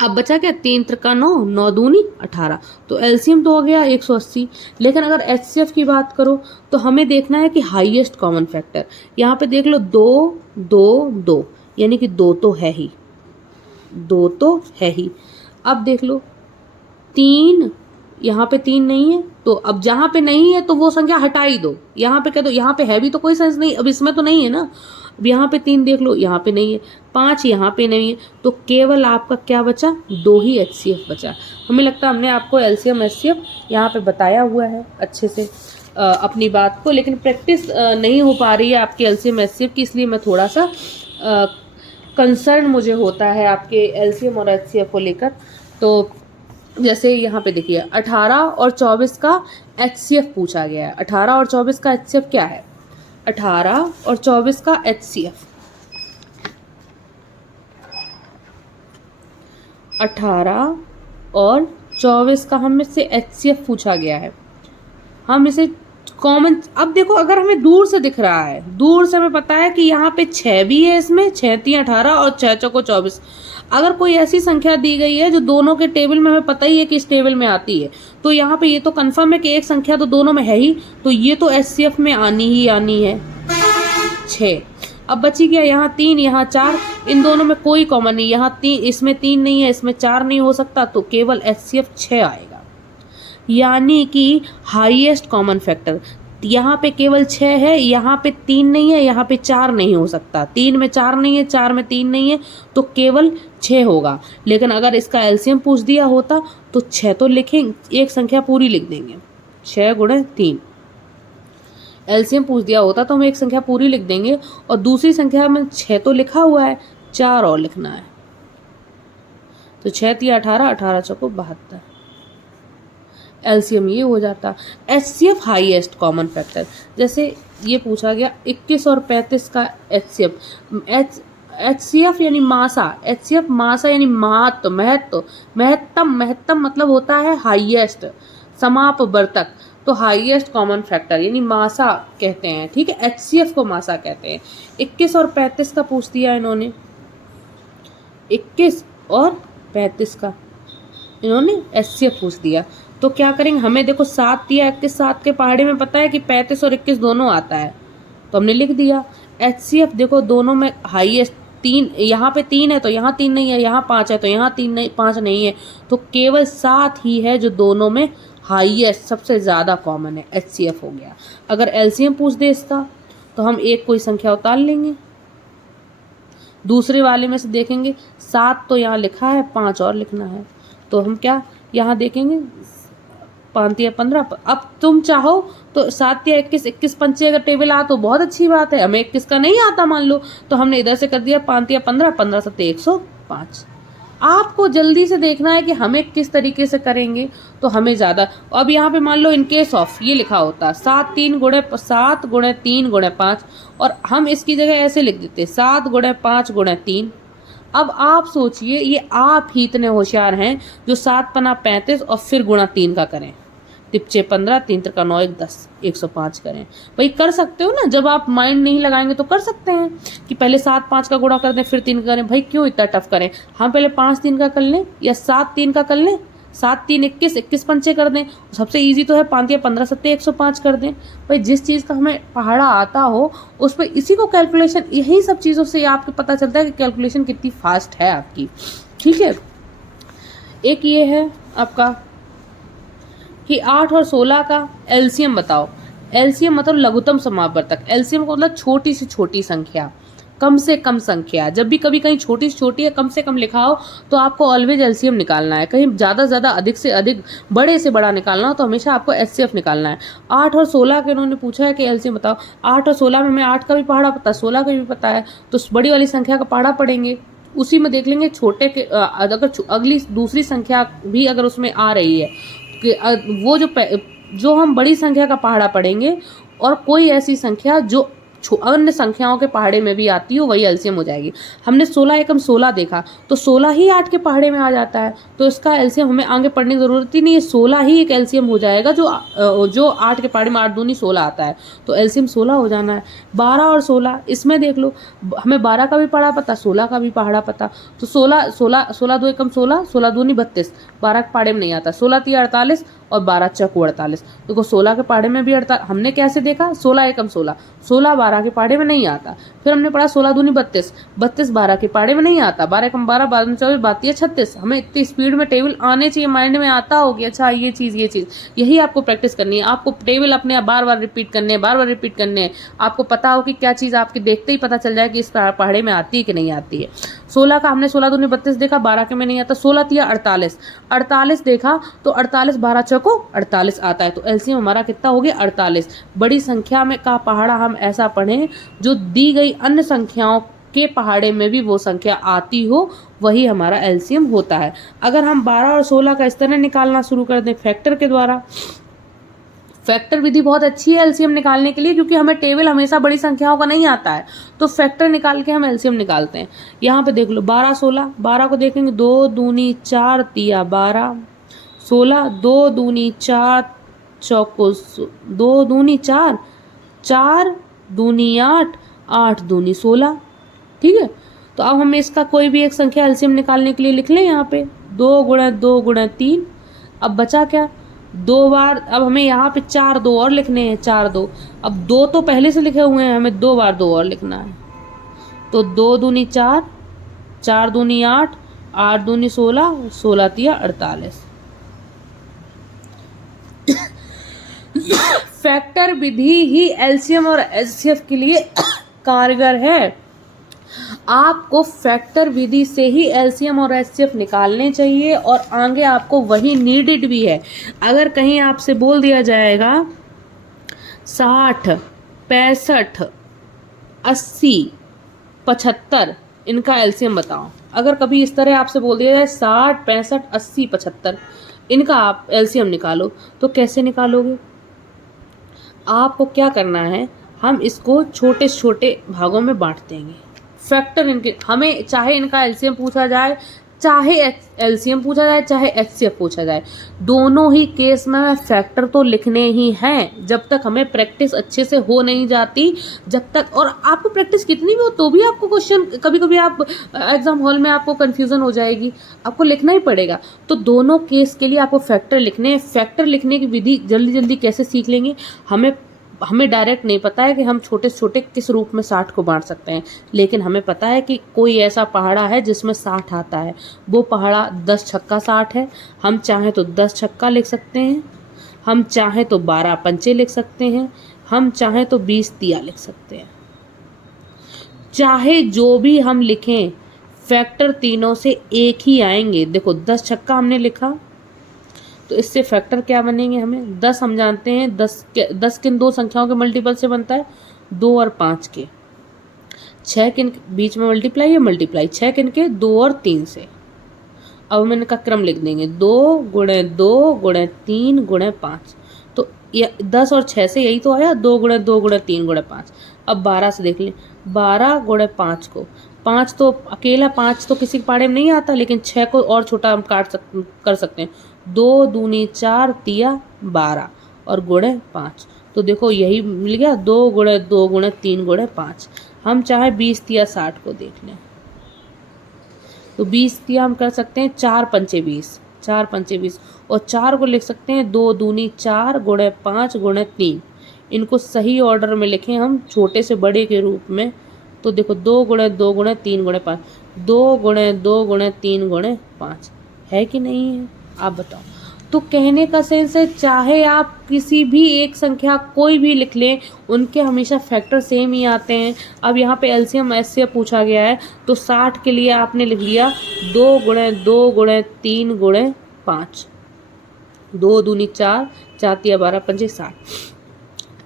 अब बचा क्या, 3 त्रिका 9, 9 दूनी 18, तो एलसीएम तो हो गया 180। लेकिन अगर एचसीएफ की बात करो तो हमें देखना है कि हाईएस्ट कॉमन फैक्टर। यहाँ पे देख लो 2 2 2, यानी कि 2 तो है ही, 2 तो है ही। अब देख लो 3, यहाँ पे 3 नहीं है, तो अब जहाँ पे नहीं है तो वो संख्या हटा ही दो, यहाँ पे कह दो यहाँ पे है भी तो कोई सेंस नहीं, अब इसमें तो नहीं है ना। अब यहाँ पे 3 देख लो, यहाँ पे नहीं है, 5 यहाँ पे नहीं है, तो केवल आपका क्या बचा, 2 ही एचसीएफ बचा। हमें लगता है हमने आपको एलसीएम एचसीएफ यहाँ पे बताया हुआ है अच्छे से अपनी बात को, लेकिन प्रैक्टिस नहीं हो पा रही है आपके एलसीएम एचसीएफ की, इसलिए मैं थोड़ा सा कंसर्न मुझे होता है आपके एलसीएम और एचसीएफ को लेकर। तो जैसे यहाँ पे देखिए 18 और 24 का एचसीएफ पूछा गया है, 18 और 24 का एचसीएफ क्या है, 18 और 24 का एचसीएफ, 18 और 24 का हम इससे एचसीएफ पूछा गया है। हम इसे कॉमन, अब देखो अगर हमें दूर से दिख रहा है, दूर से हमें पता है कि यहाँ पे 6 भी है, इसमें 6 3 18 और 6 चौको 24। अगर कोई ऐसी संख्या दी गई है जो दोनों के टेबल में हमें पता ही है कि इस टेबल में आती है, तो यहाँ पे ये तो कंफर्म है कि एक संख्या तो दोनों में है ही, तो ये तो एचसीएफ में आनी ही आनी है 6। अब बची गया यहाँ 3 यहाँ 4, इन दोनों में कोई कॉमन नहीं, यहाँ 3, इसमें 3 नहीं है, इसमें 4 नहीं हो सकता, तो केवल एचसीएफ 6 आएगा। यानी कि हाईएस्ट कॉमन फैक्टर यहाँ पे केवल 6 है, यहाँ पे 3 नहीं है, यहाँ पे 4 नहीं हो सकता, 3 में 4 नहीं है, 4 में 3 नहीं है, तो केवल 6 होगा। लेकिन अगर इसका एलसीएम पूछ दिया होता तो 6 तो लिखेंगे, एक संख्या पूरी लिख देंगे, 6 गुणे 3। एलसीएम पूछ दिया होता तो हम एक संख्या पूरी लिख देंगे, और दूसरी संख्या में 6 तो लिखा हुआ है, 4 और लिखना है, तो 6 3 18, 18 चौको 72, एलसीएम ये हो जाता। एचसीएफ हाईएस्ट कॉमन फैक्टर, जैसे ये पूछा गया 21 और 35 का एचसीएफ, एचसीएफ यानी मासा, एचसीएफ मासा यानी महत्तम मतलब होता है हाईएस्ट, समापवर्तक, तो हाईएस्ट कॉमन फैक्टर यानी मासा कहते हैं। ठीक है, एचसीएफ को मासा कहते हैं। 21 और 35 का पूछ दिया इन्होंने, 21 और 35 का इन्होंने एचसीएफ पूछ दिया, तो क्या करेंगे, हमें देखो 7 दिया 21, 7 के पहाड़े में पता है कि 35 और 21 दोनों आता है, तो हमने लिख दिया। एचसीएफ देखो दोनों में हाईएस्ट 3, यहाँ पे 3 है तो यहाँ 3 नहीं है, यहाँ 5 है तो यहाँ 3 नहीं 5 नहीं है, तो केवल 7 ही है जो दोनों में हाईएस्ट सबसे ज़्यादा कॉमन है, एचसीएफ हो गया। अगर एलसीएम पूछ दे इसका तो हम एक कोई संख्या उतार लेंगे, दूसरे वाले में से देखेंगे 7 तो यहाँ लिखा है, 5 और लिखना है, तो हम क्या यहाँ देखेंगे 5 या 15। अब तुम चाहो तो 7 या 21, 21 पंचे अगर टेबल आ तो बहुत अच्छी बात है, हमें 21 का नहीं आता मान लो, तो हमने इधर से कर दिया 5 या 15, 15 7 105। आपको जल्दी से देखना है कि हमें किस तरीके से करेंगे तो हमें ज़्यादा। अब यहाँ पे मान लो इन केस ऑफ ये लिखा होता 7 3 गुणे 7 गुणे 3 गुणे 5, और हम इसकी जगह ऐसे लिख देते 7 गुणे 5 गुणे 3। अब आप सोचिए, ये आप ही इतने होशियार हैं जो 7 पना 35 और फिर गुणा 3 का करें, 5 15, 3 त्रिका 9 1 10, 105 करें। भाई कर सकते हो ना, जब आप माइंड नहीं लगाएंगे तो कर सकते हैं कि पहले 7 5 का गुणा कर दें फिर 3 करें। भाई क्यों इतना टफ करें, हम पहले 5 3 का कर लें या 7 3 का कर लें, 7 3 21, 21 पंचे कर दें। सबसे ईजी तो है 5 या 15 सत्ते 105 कर दें। भाई जिस चीज़ का हमें पहाड़ा आता हो उस पर इसी को कैलकुलेशन, यही सब चीज़ों से आपको पता चलता है कि कैलकुलेशन कितनी फास्ट है आपकी। ठीक है, एक ये है आपका कि 8 और 16 का एलसीएम बताओ। एलसीएम मतलब लघुत्तम समावर्तक। एलसीएम का मतलब छोटी से छोटी संख्या, कम से कम संख्या। जब भी कभी कहीं छोटी से छोटी या कम से कम लिखा हो तो आपको ऑलवेज एलसीएम निकालना है। कहीं ज़्यादा से ज़्यादा, अधिक से अधिक, बड़े से बड़ा निकालना हो तो हमेशा आपको एचसीएफ निकालना है। 8 और 16 के उन्होंने पूछा है कि एलसीएम बताओ। 8 और 16 में हमें 8 का भी पहाड़ा पता है, 16 का भी पता है, तो बड़ी वाली संख्या का पहाड़ा पढ़ेंगे, उसी में देख लेंगे छोटे के अगर अगली दूसरी संख्या भी अगर उसमें आ रही है कि वो जो हम बड़ी संख्या का पहाड़ा पढ़ेंगे और कोई ऐसी संख्या जो अन्य संख्याओं के पहाड़े में भी आती हो, वही एलसीएम हो जाएगी। हमने 16 एकम 16 देखा तो 16 ही 8 के पहाड़े में आ जाता है, तो इसका एलसीएम हमें आगे पढ़ने की जरूरत ही नहीं है, 16 ही एक एलसीएम हो जाएगा जो 8 के पहाड़े में 8 दूनी 16 आता है, तो एलसीएम 16 हो जाना है। 12 और 16 इसमें देख लो, हमें 12 का भी पहाड़ा पता, 16 का भी पहाड़ा पता, तो 16 दो एकम 16, 16 दूनी 32, 12 के पहाड़े में नहीं आता, 16 3 48 और 12 चौको 48। देखो 16 के पहाड़े में भी 48, हमने कैसे देखा, 16 एकम 16, 16 12 के पहाड़े में नहीं आता। फिर हमने पढ़ा 16 दूनी 32, 32 12 के पहाड़े में नहीं आता, 12 एकम 12, 12 24, 32 36। हमें इतनी स्पीड में टेबल आने चाहिए, माइंड में आता होगी, अच्छा ये चीज़ यही आपको प्रैक्टिस करनी है। आपको टेबल अपने बार बार रिपीट करने हैं, बार बार रिपीट करने हैं। आपको पता हो कि क्या चीज़ आपके देखते ही पता चल जाए कि इस पहाड़े में आती है कि नहीं आती है। 16 का हमने 16 दूनी 32 देखा, 12 के में नहीं आता, 16 3 48, 48 देखा तो 48 12 चौको 48 आता है, तो एलसीएम हमारा कितना हो गया, 48। बड़ी संख्या में का पहाड़ा हम ऐसा पढ़ें जो दी गई अन्य संख्याओं के पहाड़े में भी वो संख्या आती हो, वही हमारा एलसीएम होता है। अगर हम 12 और 16 का इस तरह निकालना शुरू कर दें फैक्टर के द्वारा, फैक्टर विधि बहुत अच्छी है एलसीएम निकालने के लिए, क्योंकि हमें टेबल हमेशा बड़ी संख्याओं का नहीं आता है, तो फैक्टर निकाल के हम एलसीएम निकालते हैं। यहाँ पे देख लो 12 16, 12 को देखेंगे 2 दूनी 4 तिया 12, 16 2 दूनी 4 चौको 2 दूनी 4, 4 दूनी 8, 8 दूनी 16। ठीक है, तो अब हम इसका कोई भी एक संख्या एलसीएम निकालने के लिए लिख लें यहाँ पे 2 गुणा 2 गुणा 3। अब बचा क्या, 2 बार, अब हमें यहाँ पे 4 2 और लिखने हैं, 4 2, अब 2 तो पहले से लिखे हुए हैं, हमें 2 बार 2 और लिखना है, तो 2 दूनी 4, 4 दूनी 8, 8 दूनी 16, 16 तिया 48। फैक्टर विधि ही एलसीएम और एचसीएफ के लिए कारगर है। आपको फैक्टर विधि से ही एलसीएम और एचसीएफ निकालने चाहिए और आगे आपको वही नीडेड भी है। अगर कहीं आपसे बोल दिया जाएगा 60 65 80 75 इनका एलसीएम बताओ, अगर कभी इस तरह आपसे बोल दिया जाए 60 65 80 75 इनका आप एलसीएम निकालो, तो कैसे निकालोगे? आपको क्या करना है, हम इसको छोटे छोटे भागों में बांट देंगे। फैक्टर इनके, हमें चाहे इनका एलसीएम पूछा जाए, चाहे एलसीएम पूछा जाए, चाहे एचसीएफ पूछा जाए, दोनों ही केस में फैक्टर तो लिखने ही हैं। जब तक हमें प्रैक्टिस अच्छे से हो नहीं जाती, जब तक, और आपको प्रैक्टिस कितनी भी हो तो भी आपको क्वेश्चन कभी कभी आप एग्जाम हॉल में आपको कंफ्यूजन हो जाएगी, आपको लिखना ही पड़ेगा। तो दोनों केस के लिए आपको फैक्टर लिखने हैं। फैक्टर लिखने की विधि जल्दी जल्दी कैसे सीख लेंगे, हमें डायरेक्ट नहीं पता है कि हम छोटे छोटे किस रूप में 60 को बांट सकते हैं, लेकिन हमें पता है कि कोई ऐसा पहाड़ा है जिसमें 60 आता है, वो पहाड़ा 10 छक्का 60 है। हम चाहें तो 10 छक्का लिख सकते हैं, हम चाहें तो 12 पंचे लिख सकते हैं, हम चाहें तो 20 तिया लिख सकते हैं। चाहे जो भी हम लिखें, फैक्टर तीनों से एक ही आएंगे। देखो 10 छक्का हमने लिखा, तो इससे फैक्टर क्या बनेंगे, हमें 10 हम जानते हैं, 10 किन दो संख्याओं के मल्टीपल से बनता है, 2 और 5 के। 6 किन बीच में मल्टीप्लाई है, मल्टीप्लाई 6 किन के, 2 और 3 से। अब हम इनका क्रम लिख देंगे, 2 गुणे 2 गुणे 3 गुणे 5, तो ये 10 और 6 से यही तो आया, 2 गुणे 2 गुणे 3 गुणे 5। अब 12 से देख लें, 12 गुणे 5 को, 5 तो अकेला 5 तो किसी के पहाड़े में नहीं आता, लेकिन 6 को और छोटा हम कर सकते हैं, 2 दूनी 4 तिया 12 और गुणे 5, तो देखो यही मिल गया, 2 गुणे 2 गुणे 3 गुणे 5। हम चाहे 20 तिया 60 को देख लें, तो 20 तिया हम कर सकते हैं, 4 पंचे 20, 4 पंचे 20, और 4 को लिख सकते हैं 2 दूनी 4 गुणे 5 गुणे 3। इनको सही ऑर्डर में लिखें हम छोटे से बड़े के रूप में, तो देखो 2 गुणे 2 गुणे 3 गुणे 5, 2 गुणे 2 गुणे 3 गुणे 5, है कि नहीं है, आप बताओ। तो कहने का सेंस है, चाहे आप किसी भी एक संख्या कोई भी लिख लें, उनके हमेशा फैक्टर सेम ही आते हैं। अब यहाँ पे एलसीएम एचसीएफ पूछा गया है, तो 60 के लिए आपने लिख लिया 2 गुणे 2 गुणे 3 गुणे 5, 2 दूनी 4, 4 तिया 12 पंजे 60।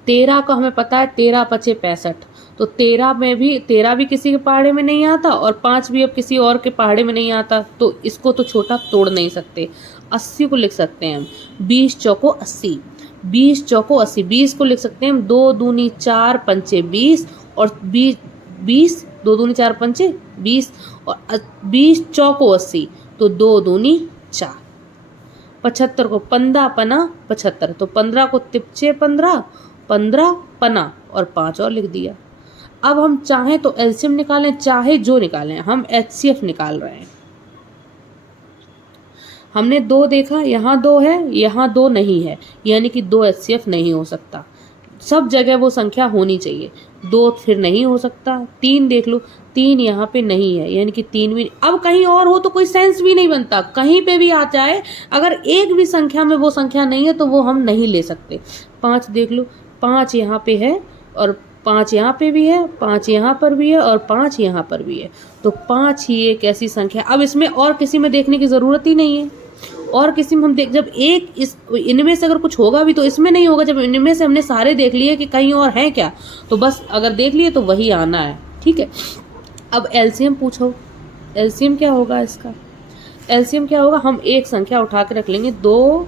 13 का हमें पता है 13 पचे 65, तो 13 भी किसी के पहाड़े में नहीं आता, और 5 भी अब किसी और के पहाड़े में नहीं आता, तो इसको तो छोटा तोड़ नहीं सकते। 80 को लिख सकते हैं हम 20 चौको 80, 20 चौको 80, 20 को लिख सकते हैं हम 2 दूनी 4 पंचे 20, और 20 2 दूनी 4 पंचे 20, और 20 चौको 80, तो 2 दूनी 4। 75 को 15 पना 75, तो 15 को तिपचे 15, 15 पना, और 5 और लिख दिया। अब हम चाहें तो एलसीएम निकालें, चाहे जो निकालें, हम एचसीएफ निकाल रहे हैं। हमने 2 देखा, यहाँ 2 है, यहाँ 2 नहीं है, यानी कि 2 एचसीएफ नहीं हो सकता। सब जगह वो संख्या होनी चाहिए, 2 फिर नहीं हो सकता। 3 देख लो, 3 यहाँ पे नहीं है, यानी कि 3 भी। अब कहीं और हो तो कोई सेंस भी नहीं बनता, कहीं पे भी आ जाए, अगर एक भी संख्या में वो संख्या नहीं है तो वो हम नहीं ले सकते। 5 देख लो, 5 यहाँ पे है, और 5 यहाँ पे भी है, 5 यहाँ पर भी है, और 5 यहाँ पर भी है, तो 5 ही एक ऐसी संख्या। अब इसमें और किसी में देखने की ज़रूरत ही नहीं है, और किसी में हम देख, जब एक इनमें से अगर कुछ होगा भी तो इसमें नहीं होगा। जब इनमें से हमने सारे देख लिए कि कहीं और है क्या, तो बस अगर देख लिए तो वही आना है, ठीक है। अब एलसीएम पूछो, एलसीएम क्या होगा इसका? एलसीएम क्या होगा? हम एक संख्या उठा के रख लेंगे, 2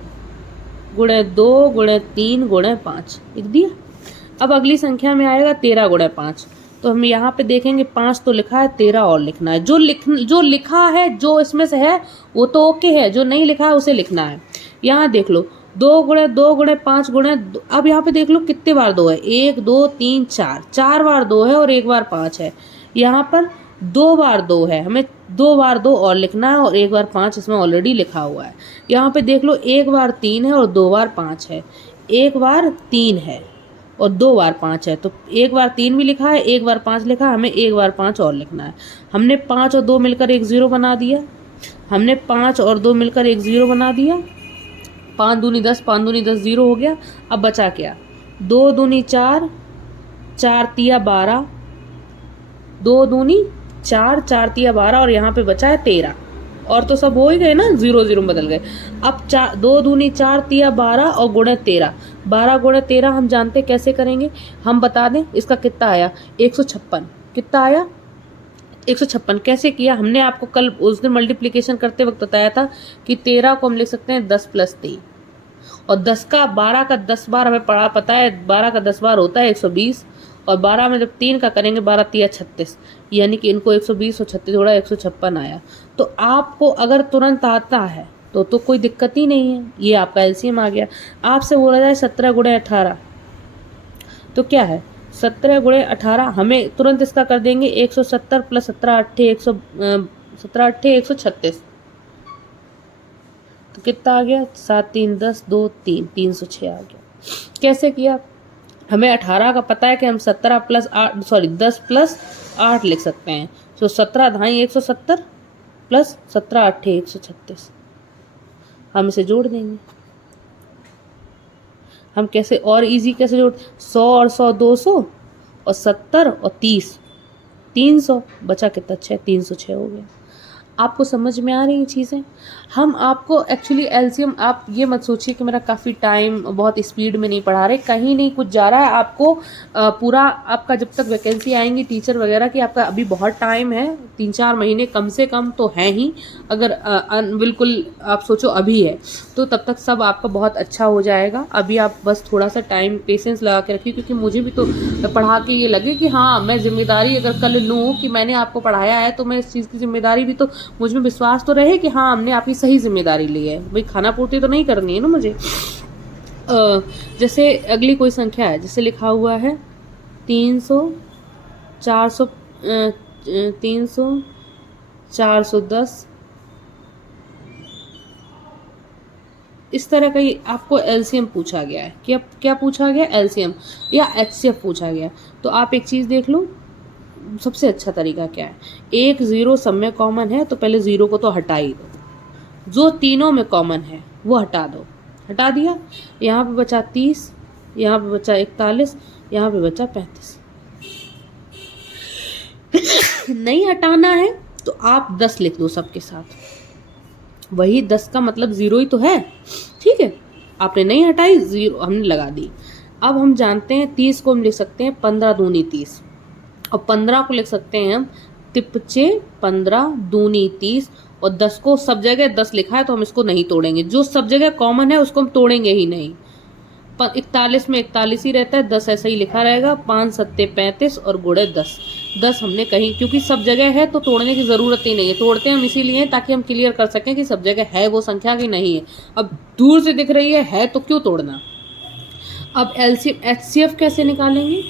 गुणे 2 गुणे 3 गुणे 5, लिख दिया। अब अगली संख्या में आएगा 13 गुणे 5, तो हम यहाँ पे देखेंगे 5 तो लिखा है, 13 और लिखना है। जो लिखा है, जो इसमें से है वो तो ओके है, जो नहीं लिखा है उसे लिखना है। यहाँ देख लो 2 गुणे 2 गुणे 5 गुणे, अब यहाँ पे देख लो कितने बार 2 है, 1 2 3 4, 4 बार 2 है और 1 बार 5 है। यहाँ पर 2 बार 2 है, हमें 2 बार 2 और लिखना है, और 1 बार 5 इसमें ऑलरेडी लिखा हुआ है। यहाँ पे देख लो 1 बार 3 है और 2 बार 5 है, 1 बार 3 है और 2 बार 5 है, तो 1 बार 3 भी लिखा है, 1 बार 5 लिखा है, हमें 1 बार 5 और लिखना है। हमने 5 और 2 मिलकर एक 0 बना दिया, हमने 5 और 2 मिलकर एक 0 बना दिया। 5 दूनी 10, 5 दूनी 10, 0 हो गया। अब बचा क्या? 2 दूनी 4, 4 तिया 12, 2 दूनी 4, 4 तिया 12, और यहाँ पे बचा है 13, और तो सब हो ही गए ना, 0 0 में बदल गए। अब 2 दूनी 4 तिया 12 और गुणे 13, 12 गुणे 13 हम जानते कैसे करेंगे, हम बता दें इसका कितना आया, 156। कितना आया? 156। कैसे किया? हमने आपको कल उस दिन मल्टीप्लिकेशन करते वक्त बताया था कि 13 को हम लिख सकते हैं 10 + 3, और 12 का 10 बार हमें पता है, 12 का 10 बार होता है 120, और 12 में जब 3 का करेंगे 12 तिया 36, यानी कि इनको 120 और 36 जोड़ा 156 आया। तो आपको अगर तुरंत आता है तो कोई दिक्कत ही नहीं है, ये आपका एलसीएम आ गया। आपसे बोला जाए 17 गुणे 18, तो क्या है 17 गुणे 18, हमें तुरंत इसका कर देंगे 170 + 17 8 136, तो कितना आ गया? 7 3 10 2 3, 306 आ गया। कैसे किया? हमें 18 का पता है कि हम 10 + 8 लिख सकते हैं, तो 17 धाई 170 + 17 8 136, हम इसे जोड़ देंगे। हम कैसे और इजी कैसे जोड़, 100 और 100 200, और 70 और 30 300, बचा कितना? 6, 306 हो गया। आपको समझ में आ रही हैं चीज़ें? हम आपको एक्चुअली एलसीएम, आप ये मत सोचिए कि मेरा काफ़ी टाइम बहुत स्पीड में नहीं पढ़ा रहे, कहीं नहीं कुछ जा रहा है। आपको पूरा आपका जब तक वैकेंसी आएंगी टीचर वगैरह की, आपका अभी बहुत टाइम है, 3-4 महीने कम से कम तो हैं ही। अगर बिल्कुल आप सोचो अभी है तो तब तक सब आपका बहुत अच्छा हो जाएगा। अभी आप बस थोड़ा सा टाइम पेशेंस लगा के रखिए, क्योंकि मुझे भी तो पढ़ा के ये लगे कि हाँ मैं जिम्मेदारी अगर कल लूँ कि मैंने आपको पढ़ाया है, तो मैं इस चीज़ की जिम्मेदारी भी तो मुझ में विश्वास तो रहे कि हाँ हमने आपकी सही जिम्मेदारी ली है। भाई खाना पूर्ति तो नहीं करनी है ना मुझे। जैसे अगली कोई संख्या है, जैसे लिखा हुआ है 300 400 300 410 इस तरह का ये आपको एलसीएम पूछा गया है। क्या क्या पूछा गया? एलसीएम या एचसीएफ पूछा गया। तो आप एक चीज़ देख लो, सबसे अच्छा तरीका क्या है, एक ज़ीरो सब में कॉमन है तो पहले ज़ीरो को तो हटा ही दो, जो तीनों में कॉमन है वो हटा दो। हटा दिया, यहाँ पे बचा 30, यहाँ पे बचा 41, यहाँ पे बचा 35। नहीं हटाना है तो आप 10 लिख दो सबके साथ, वही 10 का मतलब ज़ीरो ही तो है। ठीक है, आपने नहीं हटाई, ज़ीरो हमने लगा दी। अब हम जानते हैं 30 को हम लिख सकते हैं 15 दूनी 30, और 15 को लिख सकते हैं हम तिपचे 15 दूनी 30, और 10 को सब जगह 10 लिखा है तो हम इसको नहीं तोड़ेंगे, जो सब जगह कॉमन है उसको हम तोड़ेंगे ही नहीं। 41 में 41 ही रहता है, 10 ऐसा ही लिखा रहेगा, 5 सत्ते 35 और गुणे 10। 10 हमने कहीं, क्योंकि सब जगह है तो तोड़ने की ज़रूरत ही नहीं है। तोड़ते हैं हम इसीलिए ताकि हम क्लियर कर सकें कि सब जगह है वो संख्या की नहीं है। अब दूर से दिख रही है तो क्यों तोड़ना। अब एलसीएम एचसीएफ कैसे निकालेंगे?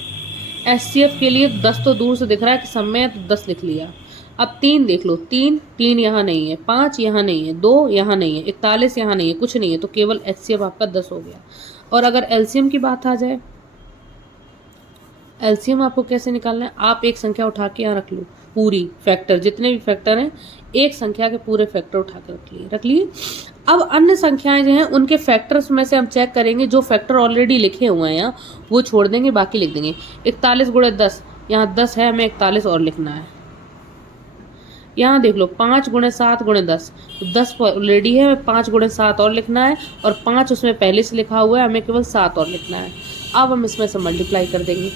एचसीएफ के लिए 10 तो दूर से दिख रहा है कि सब में है तो 10 लिख लिया। अब 3 देख लो, 3 यहाँ नहीं है, 5 यहाँ नहीं है, 2 यहाँ नहीं है, 41 यहाँ नहीं है, कुछ नहीं है, तो केवल एचसीएफ आपका 10 हो गया। और अगर एलसीएम की बात आ जाए, एलसीएम आपको कैसे निकालना है, आप एक संख्या उठा के यहाँ रख लो, पूरी फैक्टर जितने भी फैक्टर हैं एक संख्या के पूरे फैक्टर उठा के रख लिए। अब अन्य संख्याएं जो हैं उनके फैक्टर्स में से हम चेक करेंगे, जो फैक्टर ऑलरेडी लिखे हुए हैं यहाँ वो छोड़ देंगे, बाकी लिख देंगे। 41 गुणे 10, यहाँ 10 है, हमें 41 और लिखना है। यहाँ देख लो 5 गुणे 7 गुणे 10, 10 ऑलरेडी है, 5 गुणे 7 और लिखना है, और 5 उसमें पहले से लिखा हुआ है, हमें केवल 7 और लिखना है। अब हम इसमें से मल्टीप्लाई कर देंगे।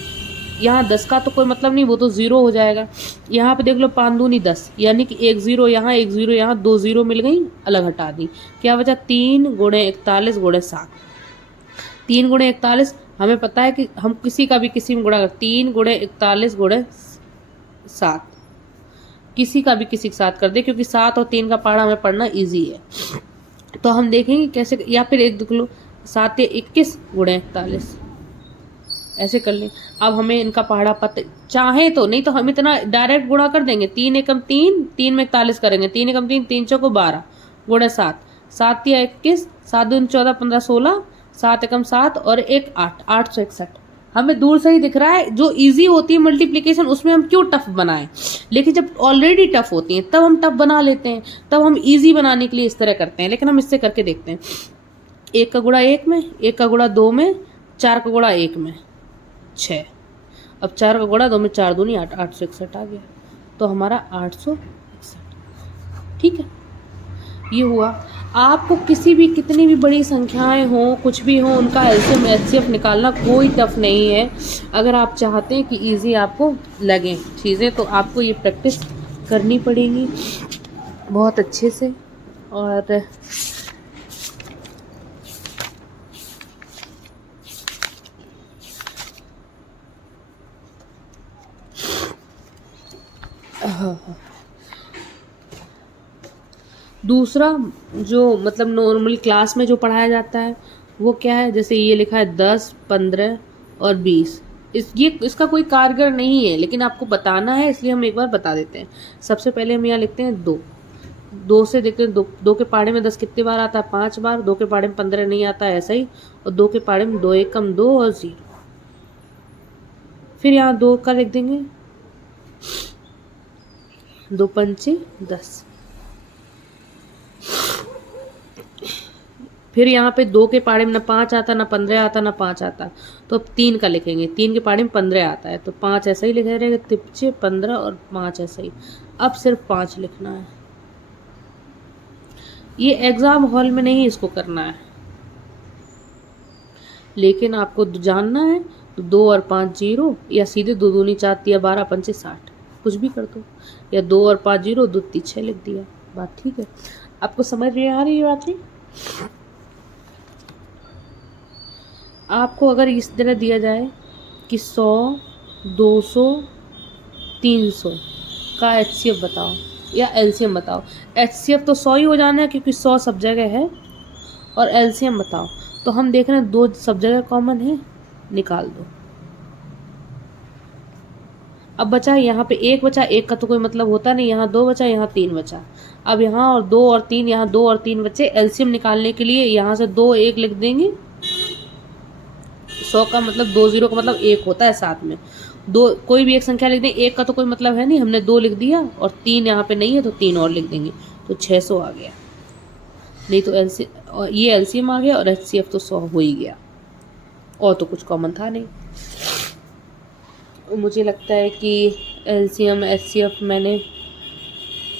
यहाँ 10 का तो कोई मतलब नहीं, वो तो ज़ीरो हो जाएगा। यहाँ पे देख लो 5 दूनी 10, यानी कि 1 ज़ीरो यहाँ, 1 ज़ीरो यहाँ, 2 ज़ीरो मिल गई, अलग हटा दी। क्या बचा? 3 गुणे 41 गुणे 7। 3 गुणे 41 हमें पता है कि हम किसी का भी किसी में गुणा कर, 3 गुणे 41 गुणे 7, किसी का भी किसी के साथ कर दे, क्योंकि 7 और 3 का पहाड़ा हमें पढ़ना ईजी है। तो हम देखेंगे कैसे, या फिर एक देख लो 7 या 21 गुणे 41, ऐसे कर लें। अब हमें इनका पहाड़ा पता चाहे तो, नहीं तो हम इतना डायरेक्ट गुणा कर देंगे। 3 एकम 3, 3 में 41 करेंगे, 3 एकम 3, 3 चौको 12 गुणे 7, 7 या 21, 7 दूनी 14 15 16, 7 एकम 7 और 1 8, 861। हमें दूर से ही दिख रहा है। जो इजी होती है मल्टीप्लिकेशन उसमें हम क्यों टफ बनाएं, लेकिन जब ऑलरेडी टफ होती हैं तब हम टफ बना लेते हैं, तब हम इजी बनाने के लिए इस तरह करते हैं। लेकिन हम इससे करके देखते हैं। 1 का गुणा 1 में, 1 का गुणा 2 में, 4 का गुणा 1 में 6, अब 4 का गुणा 2 में, 4 दूनी 8, 861 आ गया, तो हमारा 861। ठीक है, ये हुआ। आपको किसी भी कितनी भी बड़ी संख्याएं हों, कुछ भी हो, उनका एलसीएम एचसीएफ निकालना कोई टफ नहीं है। अगर आप चाहते हैं कि इजी आपको लगें चीज़ें, तो आपको ये प्रैक्टिस करनी पड़ेगी बहुत अच्छे से। और दूसरा जो मतलब नॉर्मल क्लास में जो पढ़ाया जाता है वो क्या है, जैसे ये लिखा है 10, 15 और 20। इसका कोई कारगर नहीं है, लेकिन आपको बताना है इसलिए हम एक बार बता देते हैं। सबसे पहले हम यहाँ लिखते हैं 2, 2 से देखते हैं 2 के पहाड़े में 10 कितनी बार आता है? 5 बार। 2 के पहाड़े में 15 नहीं आता है, ऐसा ही। और 2 के पहाड़े में 2 एकम 2 और 0। फिर यहाँ 2 का लिख देंगे 2 पंचे 10। फिर यहाँ पे 2 के पहाड़े में ना 5 आता, ना 15 आता, ना 5 आता, तो अब 3 का लिखेंगे। 3 के पहाड़े में 15 आता है, तो 5 ऐसा ही लिखा रहेगा, तिपचे 15 और 5 ऐसा ही। अब सिर्फ 5 लिखना है। ये एग्जाम हॉल में नहीं इसको करना है, लेकिन आपको जानना है तो 2 और 5 0, या सीधे 2 दूनी 4 या 12 पंचे 60, कुछ भी कर दो, या 2 और 5 0, 2 3 6 लिख दिया। बात ठीक है? आपको समझ में आ रही है बात? आपको अगर इस तरह दिया जाए कि 100, 200, 300 का एचसीएफ बताओ या एलसीएम बताओ। एचसीएफ तो 100 ही हो जाना है क्योंकि 100 सब जगह है, और एलसीएम बताओ। तो हम देख रहे हैं 2 सब जगह कॉमन है, निकाल दो। अब बचा यहाँ पे 1 बचा, 1 का तो कोई मतलब होता नहीं, यहाँ 2 बचा, यहाँ 3 बचा। अब यहाँ और 2 और 3, यहाँ 2 और 3 बच्चे, एलसीएम निकालने के लिए यहाँ से 2 1 लिख देंगे। 100 का मतलब 2 0 का मतलब 1 होता है साथ में। दो कोई भी एक संख्या लिख दें, 1 का तो कोई मतलब है नहीं, हमने 2 लिख दिया और 3 यहाँ पे नहीं है तो 3 और लिख देंगे, तो 600 आ गया। नहीं तो ये एलसीएम आ गया और एचसीएफ तो 100 हो ही गया, और तो कुछ कॉमन था नहीं। मुझे लगता है कि एलसीएम एचसीएफ मैंने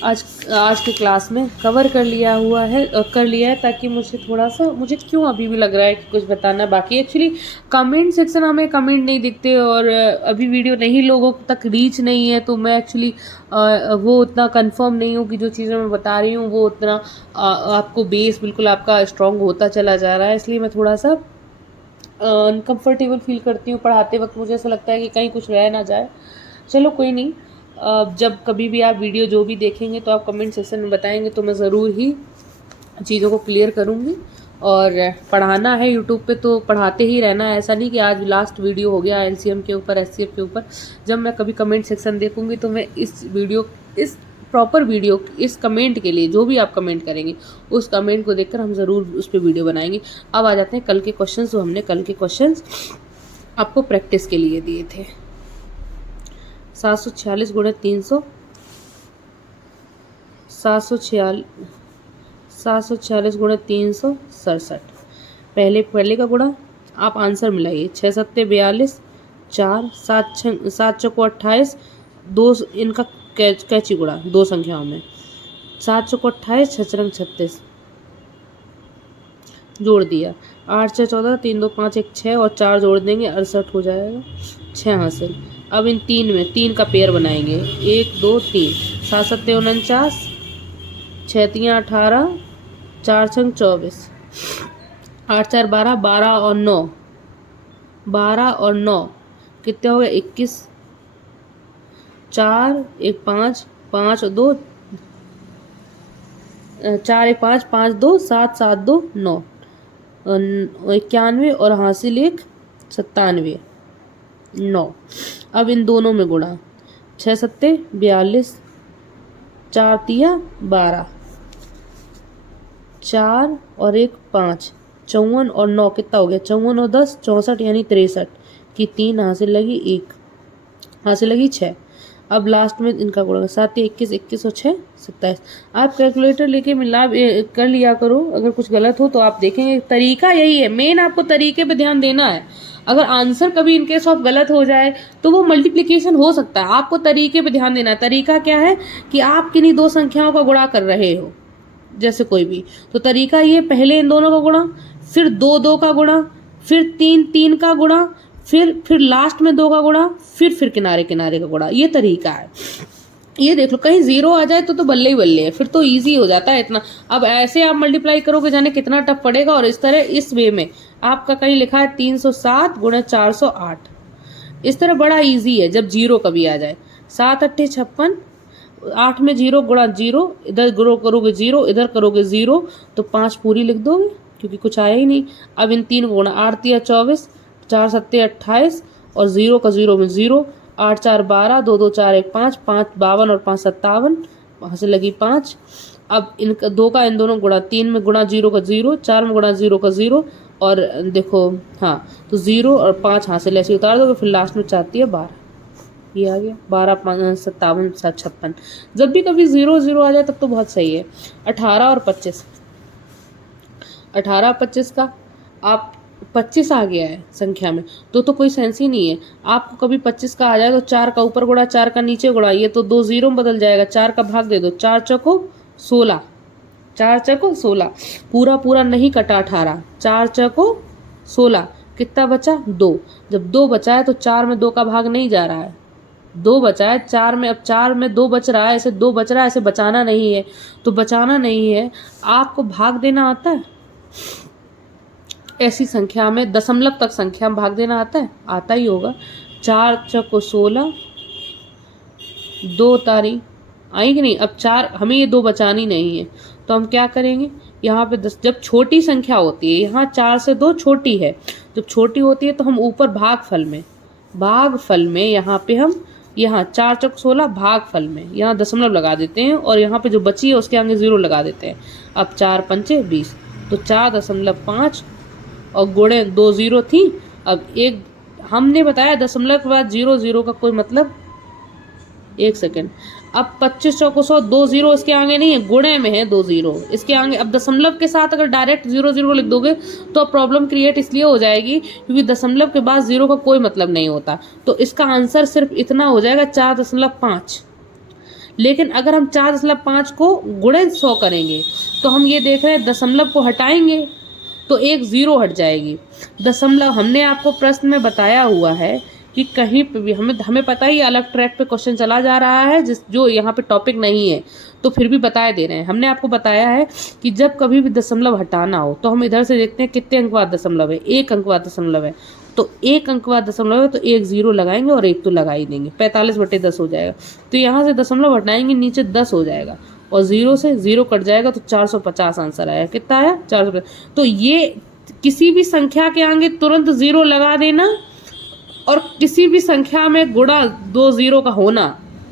आज की क्लास में कवर कर लिया है, ताकि मुझे क्यों अभी भी लग रहा है कि कुछ बताना बाकी। एक्चुअली कमेंट सेक्शन हमें कमेंट नहीं दिखते और अभी वीडियो नहीं लोगों तक रीच नहीं है, तो मैं एक्चुअली वो उतना कंफर्म नहीं हूँ कि जो चीज़ें मैं बता रही हूँ वो उतना आपको बेस बिल्कुल आपका स्ट्रॉन्ग होता चला जा रहा है, इसलिए मैं थोड़ा सा अनकम्फर्टेबल फील करती हूँ पढ़ाते वक्त। मुझे ऐसा लगता है कि कहीं कुछ रह ना जाए। चलो कोई नहीं, जब कभी भी आप वीडियो जो भी देखेंगे तो आप कमेंट सेक्शन में बताएंगे तो मैं ज़रूर ही चीज़ों को क्लियर करूँगी। और पढ़ाना है यूट्यूब पे तो पढ़ाते ही रहना है, ऐसा नहीं कि आज लास्ट वीडियो हो गया एलसीएम के ऊपर एचसीएफ के ऊपर। जब मैं कभी कमेंट सेक्शन देखूँगी तो मैं इस प्रॉपर वीडियो इस कमेंट के लिए, जो भी आप कमेंट करेंगे उस कमेंट को देखकर हम ज़रूर उस पर वीडियो बनाएंगे। अब आ जाते हैं कल के क्वेश्चन। जो हमने कल के क्वेश्चन आपको प्रैक्टिस के लिए दिए थे। 746 गुणे 300, 746 गुणे 367। पहले का गुणा आप आंसर मिलाइए। 6 7 42, 4 7 चौको 28, 2 इनका कैची गुणा दो संख्याओं में। 7 चौको 28, 6 रंग 36 जोड़ दिया। 8 6 14, 3 2 5 1 6 और 4 जोड़ देंगे 68 हो जाएगा। 6 हासिल। अब इन 3 में 3 का पेयर बनाएंगे, 1 2 3। 7 7 49, 6 3 18, 4 6 24, 8 4 12, 12 और 9, 12 और 9 कितने हो गए 21। 4 1 5, 5 और 2, 4 1 5, 5 2 7, 7 2 9, 91 और हासिल 1 97 9। अब इन दोनों में गुणा। 6 7 42, 4 3 12, 4 और 1 5, 54 और 9 कितना हो गया 54 और 10 64 यानी 63 की 3 हासिल लगी 1 हासिल लगी 6। अब लास्ट में इनका गुणा 7 21, 21 और 6 27। आप कैलकुलेटर लेके मिलाप कर लिया करो, अगर कुछ गलत हो तो आप देखेंगे। तरीका यही है, मेन आपको तरीके पे ध्यान देना है। अगर आंसर कभी इन केस ऑफ गलत हो जाए तो वो मल्टीप्लिकेशन हो सकता है, आपको तरीके पे ध्यान देना है। तरीका क्या है कि आप किन्हीं दो संख्याओं का गुणा कर रहे हो, जैसे कोई भी, तो तरीका ये, पहले इन दोनों का गुणा, फिर 2 2 का गुणा, फिर 3 3 का गुणा, फिर लास्ट में 2 का गुणा, फिर किनारे किनारे का गुणा। ये तरीका है। ये देख लो, कहीं 0 आ जाए तो बल्ले ही बल्ले है, फिर तो इजी हो जाता है इतना। अब ऐसे आप मल्टीप्लाई करोगे जाने कितना टफ पड़ेगा। और इस तरह इस वे में आपका कहीं लिखा है 307 गुणा 408, इस तरह बड़ा इजी है जब 0 कभी आ जाए। 7 8 56, 8 में 0 गुणा 0, इधर गुणा करोगे 0, इधर करोगे 0, तो 5 पूरी लिख दोगे क्योंकि कुछ आया ही नहीं। अब इन 3 गुणा, 8 3 24, 4 7 28 और 0 का 0 में 0, 8 4 12, 2 2 4 1 5, 5 52 और 5 57, वहाँ से लगी 5। अब इनका 2 का इन दोनों गुणा, 3 में गुणा 0 का 0, 4 में गुणा 0 का 0 और देखो हाँ, तो 0 और 5 हासिल ऐसे उतार दोगे, फिर लास्ट में 4 3 12, ये आ गया 12 5 57 7 56। जब भी कभी 0 0 आ जाए तब तो बहुत सही है। 18 और 25, 18 25 का आप 25 आ गया है संख्या में तो कोई सेंस ही नहीं है। आपको कभी 25 का आ जाए तो 4 का ऊपर गुणा, 4 का नीचे गुणा, ये तो 2 0 में बदल जाएगा। 4 का भाग दे दो, 4 चौको 16, 4 चौको 16, पूरा नहीं कटा 18, 4 चौको 16, कितना बचा 2। जब 2 बचा है तो 4 में 2 का भाग नहीं जा रहा है, 2 बचा है 4 में, अब 4 में 2 बच रहा है, ऐसे 2 बच रहा है, ऐसे बचाना नहीं है। तो बचाना नहीं है, आपको भाग देना आता है। ऐसी संख्या में दशमलव तक संख्या में भाग देना आता है, आता ही होगा। 4 चौको 16, 2 तारी आई कि नहीं। अब 4, हमें ये 2 बचानी नहीं है तो हम क्या करेंगे, यहाँ पे जब छोटी संख्या होती है, यहाँ 4 से 2 छोटी है, जब छोटी होती है तो हम ऊपर भागफल में यहाँ पे हम यहाँ 4 चौक 16 भागफल में यहाँ दशमलव लगा देते हैं और यहाँ पे जो बची है उसके आगे 0 लगा देते हैं। अब 4 पंचे 20, तो 4.5 और गुणे 2 0 थी। अब एक हमने बताया दशमलव के बाद 0 0 का कोई मतलब, 1 सेकेंड। अब 25 चौको 100, 2 0 इसके आगे नहीं है, गुणे में है 2 0 इसके आगे। अब दशमलव के साथ अगर डायरेक्ट 0 0 लिख दोगे तो प्रॉब्लम क्रिएट इसलिए हो जाएगी क्योंकि दशमलव के बाद 0 का कोई मतलब नहीं होता। तो इसका आंसर सिर्फ इतना हो जाएगा 4.5। लेकिन अगर हम 4.5 को गुणे 100 करेंगे तो हम ये देख रहे हैं दशमलव को हटाएंगे तो एक 0 हट जाएगी। दशमलव हमने आपको प्रश्न में बताया हुआ है कि कहीं पे भी हमें पता ही अलग ट्रैक पे क्वेश्चन चला जा रहा है जो यहाँ पे टॉपिक नहीं है, तो फिर भी बताए दे रहे हैं। हमने आपको बताया है कि जब कभी भी दशमलव हटाना हो तो हम इधर से देखते हैं कितने अंक बाद दशमलव है, 1 अंक बाद दशमलव है, तो 1 अंक बाद दशमलव है तो एक 0 लगाएंगे और एक तो लगा ही देंगे, 45/10 हो जाएगा। तो यहाँ से दशमलव हटाएंगे नीचे 10 हो जाएगा और 0 से 0 कट जाएगा तो 450 आंसर आया। कितना आया? 450। तो ये किसी भी संख्या के आगे तुरंत 0 लगा देना और किसी भी संख्या में गुणा 2 0 का होना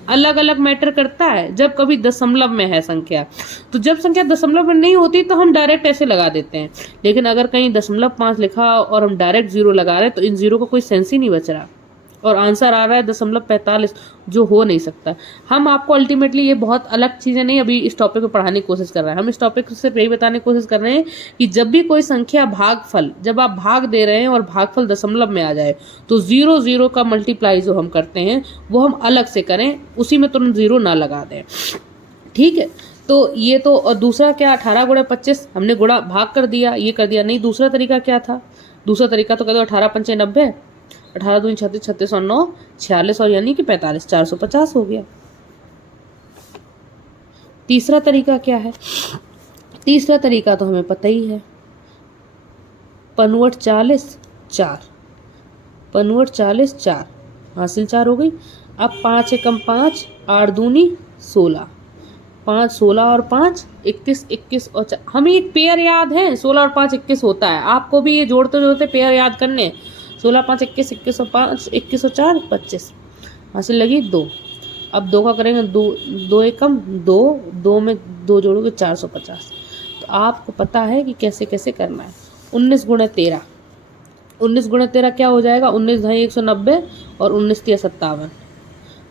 अलग अलग मैटर करता है जब कभी दशमलव में है संख्या। तो जब संख्या दशमलव में नहीं होती तो हम डायरेक्ट ऐसे लगा देते हैं, लेकिन अगर कहीं 0.5 लिखा और हम डायरेक्ट 0 लगा रहे हैं तो इन 0 का कोई सेंस ही नहीं बच रहा और आंसर आ रहा है 0.45, जो हो नहीं सकता। हम आपको अल्टीमेटली ये बहुत अलग चीज़ें नहीं अभी इस टॉपिक को पढ़ाने की कोशिश कर रहे हैं, हम इस टॉपिक से यही बताने की कोशिश कर रहे हैं कि जब भी कोई संख्या भागफल, जब आप भाग दे रहे हैं और भागफल दशमलव में आ जाए तो 0 0 का मल्टीप्लाई जो हम करते हैं वो हम अलग से करें, उसी में तुरंत 0 ना लगा दें। ठीक है, तो ये तो। और दूसरा क्या, 18 गुणे 25 हमने गुणा भाग कर दिया, ये कर दिया। नहीं, दूसरा तरीका क्या था? दूसरा तरीका तो कह दो 18 पंचे 90, 18 दूनी 36, 36 और 9 46 और यानी कि 45, 450 हो गया। तीसरा तरीका क्या है? तीसरा तरीका तो हमें पता ही है, 45 4, 45 4 हासिल 4 हो गई। अब 5 एकम 5, 8 दूनी 16, 5 16 और 5 21, 21 और 4। हमें एक पेयर याद है, 16 और 5 21 होता है। आपको भी ये जोड़ते जोड़ते पेयर याद करने, 16 5 21, 21 और 5 21 और 4 25, हासिल लगी 2। अब 2 का करेंगे 2 एकम 2, 2 में 2 जोड़ोगे 450। तो आपको पता है कि कैसे कैसे करना है। 19 गुणे 13, 19 गुणे 13 क्या हो जाएगा? 19 ढाई 190 और 19 3 57।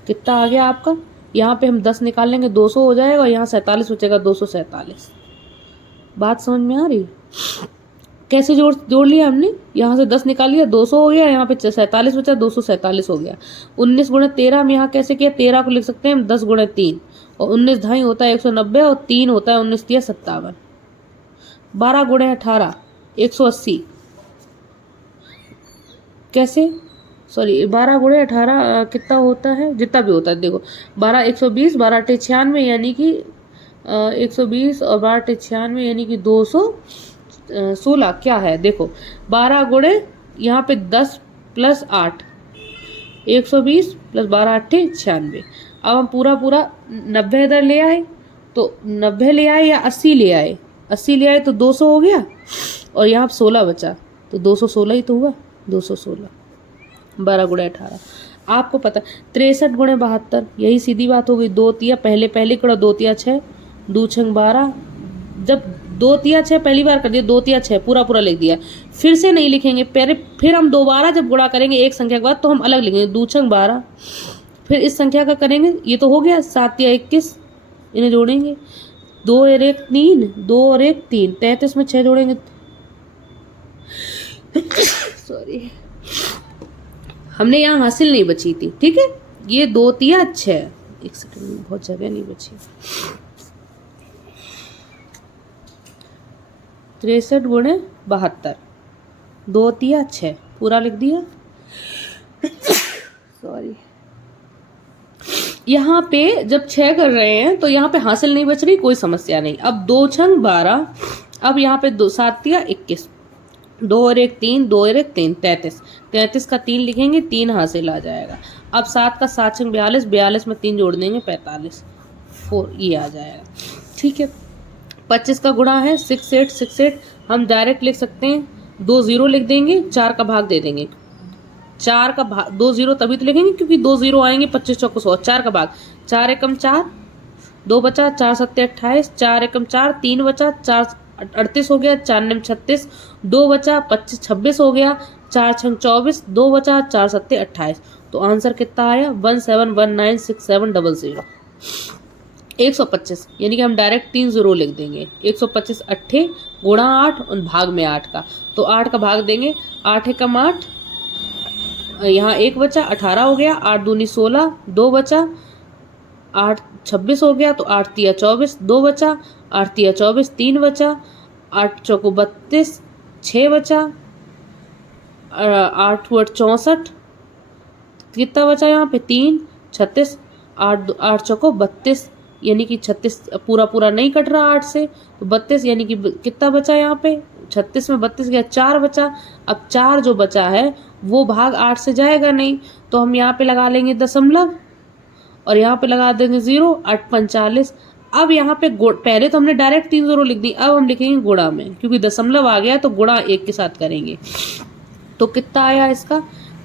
कितना आ गया आपका? यहाँ पे हम 10 निकाल लेंगे 200 हो जाएगा और यहाँ 47 बचेगा 247। बात समझ में आ रही? कैसे जोड़ लिया हमने? यहाँ से 10 निकाल लिया 200 हो गया, यहाँ पे 47 बचा 247 हो गया। 19 गुणे 13 हम यहाँ कैसे किया? 13 को लिख सकते हैं हम 10 गुणे 3 और 19 ढाई होता है 190 और 3 होता है 19 3 57। 12 गुणे 18 180। कैसे? सॉरी, 12 गुणे 18 कितना होता है? जितना भी होता है देखो, 12 120, 12 8 96 यानी कि 120 और 12 8 96 यानी कि 216। क्या है देखो, 12 गुणे यहाँ पे 10 + 8 120 + 12 8 96। अब हम पूरा 90 इधर ले आए तो 90 ले आए या 80 ले आए? 80 ले आए तो 200 हो गया और यहाँ 16 बचा तो 216 ही तो हुआ, 216। 12 गुणे 18 आपको पता। 63 गुणे 72, यही सीधी बात हो गई। 2 तिया पहले करो, 2 तिया 6, 2 छंग 12। जब 2 तिया 6 पहली बार कर दिया, 2 तिया 6 पूरा लिख दिया, फिर से नहीं लिखेंगे। फिर हम दोबारा जब गुणा करेंगे एक संख्या के बाद तो हम अलग लिखेंगे, 2 छंग 12। फिर इस संख्या का करेंगे, ये तो हो गया 7 तिया 21, इन्हें जोड़ेंगे 2 और 1 3, 2 और 1 3, 33 में 6 जोड़ेंगे। सॉरी, हमने यहाँ हासिल नहीं बची थी। ठीक है, ये 2 तिया 6, एक सेकंड में बहुत जगह नहीं बची। 63 गुणे 72, 2 तिया 6 पूरा लिख दिया। सॉरी, यहाँ पे जब 6 कर रहे हैं तो यहाँ पे हासिल नहीं बच रही, कोई समस्या नहीं। अब 2 छंग 12, अब यहाँ पे 2 7 तिया 21, 2 और 1 3, 2 और 1 3, 33, 33 का 3 लिखेंगे, 3 हासिल आ जाएगा। अब 7 का 7 छंग 42, 42 में 3 जोड़ देंगे 45, 4 ये आ जाएगा। ठीक है, 25 का गुणा है 6 8 6 8, हम डायरेक्ट लिख सकते हैं, 2 0 लिख देंगे, 4 का भाग दे देंगे, 4 का भाग, 2 जीरो तभी तो लिखेंगे क्योंकि 2 जीरो आएंगे, 25 चौको 100, 4 का भाग, 4 एकम 4, 2 बचा, 4 सत्ते 28, 4 एकम 4, 3 बचा, 4 38 हो गया, 4 नम 36, 2 बचा, 25 26 हो गया, 4 छंग 24, 2 बचा, 4 सत्ते 28। तो आंसर कितना आया 17196700, 125। यानी कि हम डायरेक्ट 3 जीरो लिख देंगे। 125 अट्ठे गुणा 8 और भाग में 8 का, तो 8 का भाग देंगे, 8 एकम 8, यहाँ 1 बचा, 18 हो गया, 8 दूनी 16, 2 बचा, 8 26 हो गया, तो 8 तिया 24, 2 बचा, 8 तिया 24, 3 बचा, 8 चौको 32, 6 बचा, 8 वर्ड 64, कितना बचा यहाँ पे 3, 36, 8 चौको 32, यानी कि 36 पूरा पूरा नहीं कट रहा 8 से, तो 32 यानी कि कितना बचा यहाँ पे 36 में 32 गया, 4 बचा। अब 4 जो बचा है वो भाग 8 से जाएगा नहीं, तो हम यहाँ पे लगा लेंगे दशमलव और यहाँ पे लगा देंगे 0, 8 45। अब यहाँ पे पहले तो हमने डायरेक्ट 3 जीरो लिख दी, अब हम लिखेंगे गुणा में, क्योंकि दशमलव आ गया तो गुणा 1 के साथ करेंगे। तो कितना आया इसका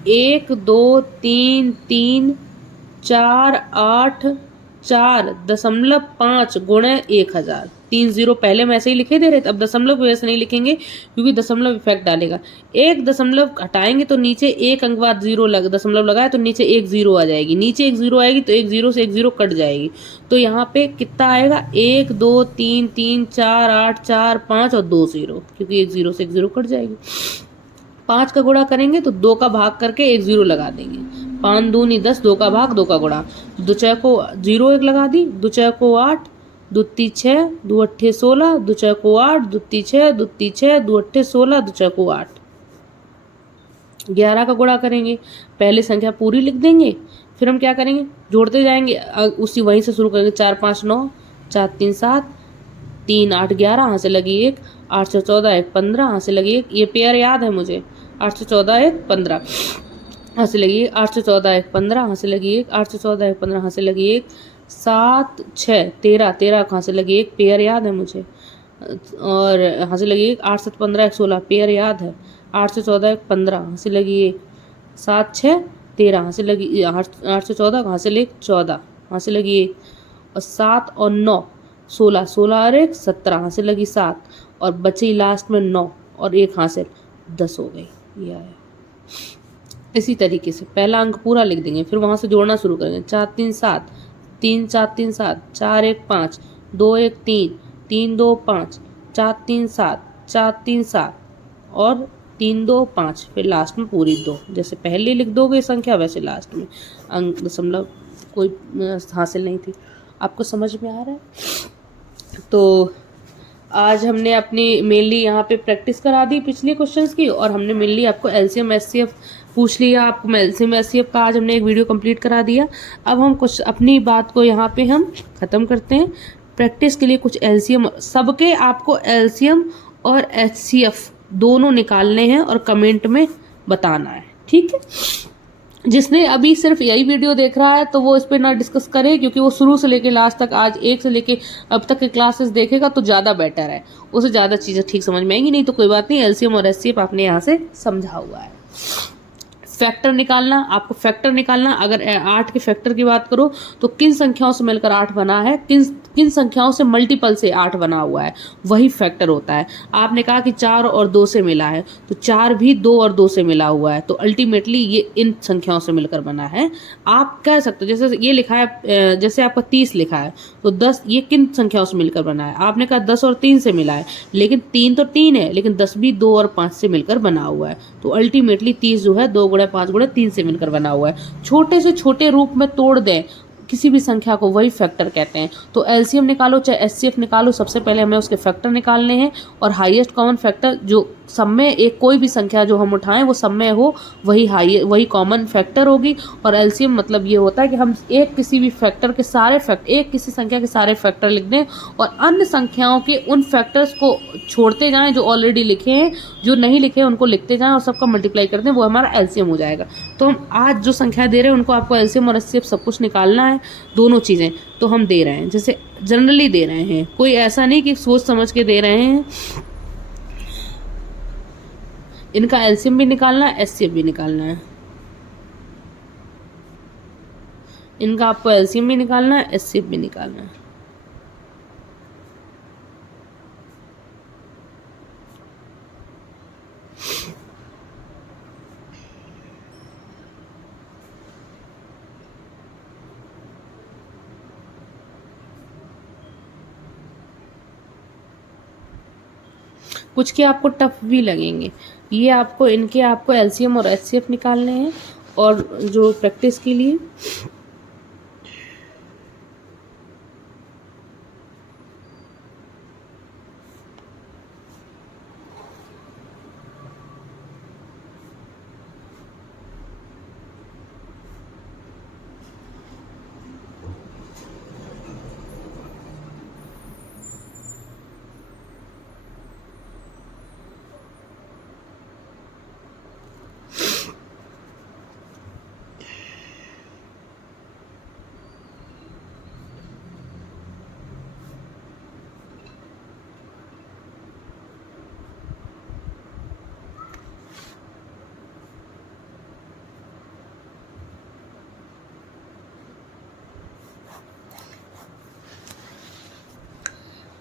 1 2 3 3 4 8 4.5 गुणे 1000, 3 जीरो पहले हम ऐसे ही लिखे दे रहे थे, अब दशमलव को वैसे नहीं लिखेंगे क्योंकि दशमलव इफेक्ट डालेगा। एक दशमलव हटाएंगे तो नीचे एक अंक बाद जीरो दशमलव लगाए तो नीचे 1 जीरो आ जाएगी, नीचे 1 जीरो आएगी तो 1 जीरो से 1 जीरो कट जाएगी। तो यहाँ पे कितना आएगा 1 2 3 3 4 8 4 5 और 2 जीरो, क्योंकि 1 जीरो से 1 जीरो कट जाएगी। 5 का गुणा करेंगे तो 2 का भाग करके 1 जीरो लगा देंगे, 5 दूनी 10, 2 का भाग 2 का गुणा, 2 चौको को 0 1 लगा दी, 2 चौको को 8, 2 ती 6, 2 अट्ठे 16, 2 चौको को 8, 2 ती 6, 2 ती 6, 2 अट्ठे 16, 2 चौको को 8। 11 का गुणा करेंगे, पहले संख्या पूरी लिख देंगे, फिर हम क्या करेंगे जोड़ते जाएंगे, उसी वहीं से शुरू करेंगे। 4 5 9, 4 3 7, 3 8 11, यहाँ से लगी 1, 8 से 14 1 15, यहाँ से लगी 1, ये पेयर याद है मुझे, 8 से 14 1 15, यहाँ से लगी 8 से 14 1 15, यहाँ से लगी 1, 8 से 14 1 15, यहाँ से लगी 1, 7 6 13 13, कहाँ से लगी 1, पेयर याद है मुझे, और यहाँ से लगी 1, 8 से 15 1 16, पेयर याद है, 8 से 14 1 15, यहाँ से लगी 1, 7 6 13, यहाँ से लगी 8 से 14, कहाँ से लगी 14, यहाँ से लगी 1, और 7 और 9 16, 16 और 1 17, यहाँ से लगी 7, और बची लास्ट में 9 और 1 यहाँ से 10 हो गई, ये आया। इसी तरीके से पहला अंक पूरा लिख देंगे, फिर वहाँ से जोड़ना शुरू करेंगे। 4 3 7, 3 4 3 7, 4 1 5, 2 1 3, 3 2 5, 4 3 7, 4 3 7 और 3 2 5, फिर लास्ट में पूरी 2, जैसे पहले लिख दोगे संख्या वैसे लास्ट में अंक दशमलव कोई हासिल नहीं थी। आपको समझ में आ रहा है? तो आज हमने अपनी मेनली यहाँ पे प्रैक्टिस करा दी पिछले क्वेश्चंस की, और हमने मेनली आपको एलसीएम एचसीएफ पूछ लिया, आपको एलसीएम एचसीएफ का आज हमने एक वीडियो कंप्लीट करा दिया। अब हम कुछ अपनी बात को यहाँ पे हम ख़त्म करते हैं। प्रैक्टिस के लिए कुछ एलसीएम सबके आपको एलसीएम और एचसीएफ दोनों निकालने हैं और कमेंट में बताना है, ठीक है? जिसने अभी सिर्फ यही वीडियो देख रहा है तो वो इस पर ना डिस्कस करे, क्योंकि वो शुरू से लेके लास्ट तक आज 1 से लेके अब तक के क्लासेस देखेगा तो ज़्यादा बेटर है, उसे ज़्यादा चीज़ें ठीक समझ में आएंगी। नहीं तो कोई बात नहीं, एलसीएम और एचसीएफ आपने यहाँ से समझा हुआ है। फैक्टर निकालना, आपको फैक्टर निकालना, अगर 8 के फैक्टर की बात करो तो किन संख्याओं से मिलकर 8 बना है, किन संख्याओं से मल्टीपल से 8 बना हुआ है, वही फैक्टर होता है। आपने कहा कि 4 और 2 से मिला है, तो 4 भी 2 और 2 से मिला हुआ है, तो अल्टीमेटली ये इन संख्याओं से मिलकर बना है। आप कह सकते हो जैसे ये लिखा है, जैसे आपका 30 लिखा है तो 10 ये किन संख्याओं से मिलकर बना है, आपने कहा 10 और 3 से मिला है, लेकिन 3 तो 3 है, लेकिन 10 भी 2 और 5 से मिलकर बना हुआ है, तो अल्टीमेटली 30 जो है 2 गुणे 5 गुणे 3 से मिलकर बना हुआ है। छोटे से छोटे रूप में तोड़ दें किसी भी संख्या को, वही फैक्टर कहते हैं। तो एलसीएम निकालो चाहे एचसीएफ निकालो, सबसे पहले हमें उसके फैक्टर निकालने हैं, और हाईएस्ट कॉमन फैक्टर जो सब में एक कोई भी संख्या जो हम उठाएं वो सब में हो, वही कॉमन फैक्टर होगी। और एलसीएम मतलब ये होता है कि हम एक किसी भी फैक्टर के सारे एक किसी संख्या के सारे फैक्टर लिख दें और अन्य संख्याओं के उन फैक्टर्स को छोड़ते जाएं जो ऑलरेडी लिखे हैं, जो नहीं लिखे हैं उनको लिखते जाएं और सबका मल्टीप्लाई कर दें, वो हमारा एलसीएम हो जाएगा। तो हम आज जो संख्या दे रहे हैं उनको आपको एलसीएम और एचसीएफ सब कुछ निकालना है, दोनों चीज़ें तो हम दे रहे हैं, जैसे जनरली दे रहे हैं, कोई ऐसा नहीं कि सोच समझ के दे रहे हैं। इनका एलसीएम भी निकालना है, एचसीएफ भी निकालना है। इनका आपको एलसीएम भी निकालना है, एचसीएफ भी निकालना है। कुछ के आपको टफ भी लगेंगे। ये आपको इनके आपको एलसीएम और एचसीएफ निकालने हैं। और जो प्रैक्टिस के लिए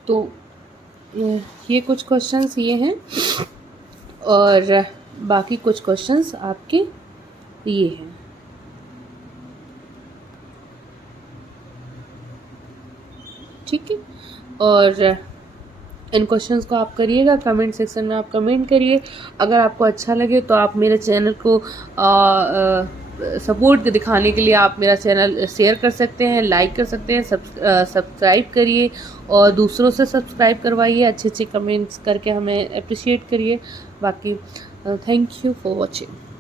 तो ये कुछ क्वेश्चंस ये हैं और बाकी कुछ क्वेश्चंस आपके ये हैं। ठीक है, और इन क्वेश्चंस को आप करिएगा, कमेंट सेक्शन में आप कमेंट करिए। अगर आपको अच्छा लगे तो आप मेरे चैनल को सपोर्ट दिखाने के लिए आप मेरा चैनल शेयर कर सकते हैं, लाइक कर सकते हैं, सब्सक्राइब करिए और दूसरों से सब्सक्राइब करवाइए। अच्छे अच्छे कमेंट्स करके हमें अप्रिशिएट करिए। बाकी थैंक यू फॉर वॉचिंग।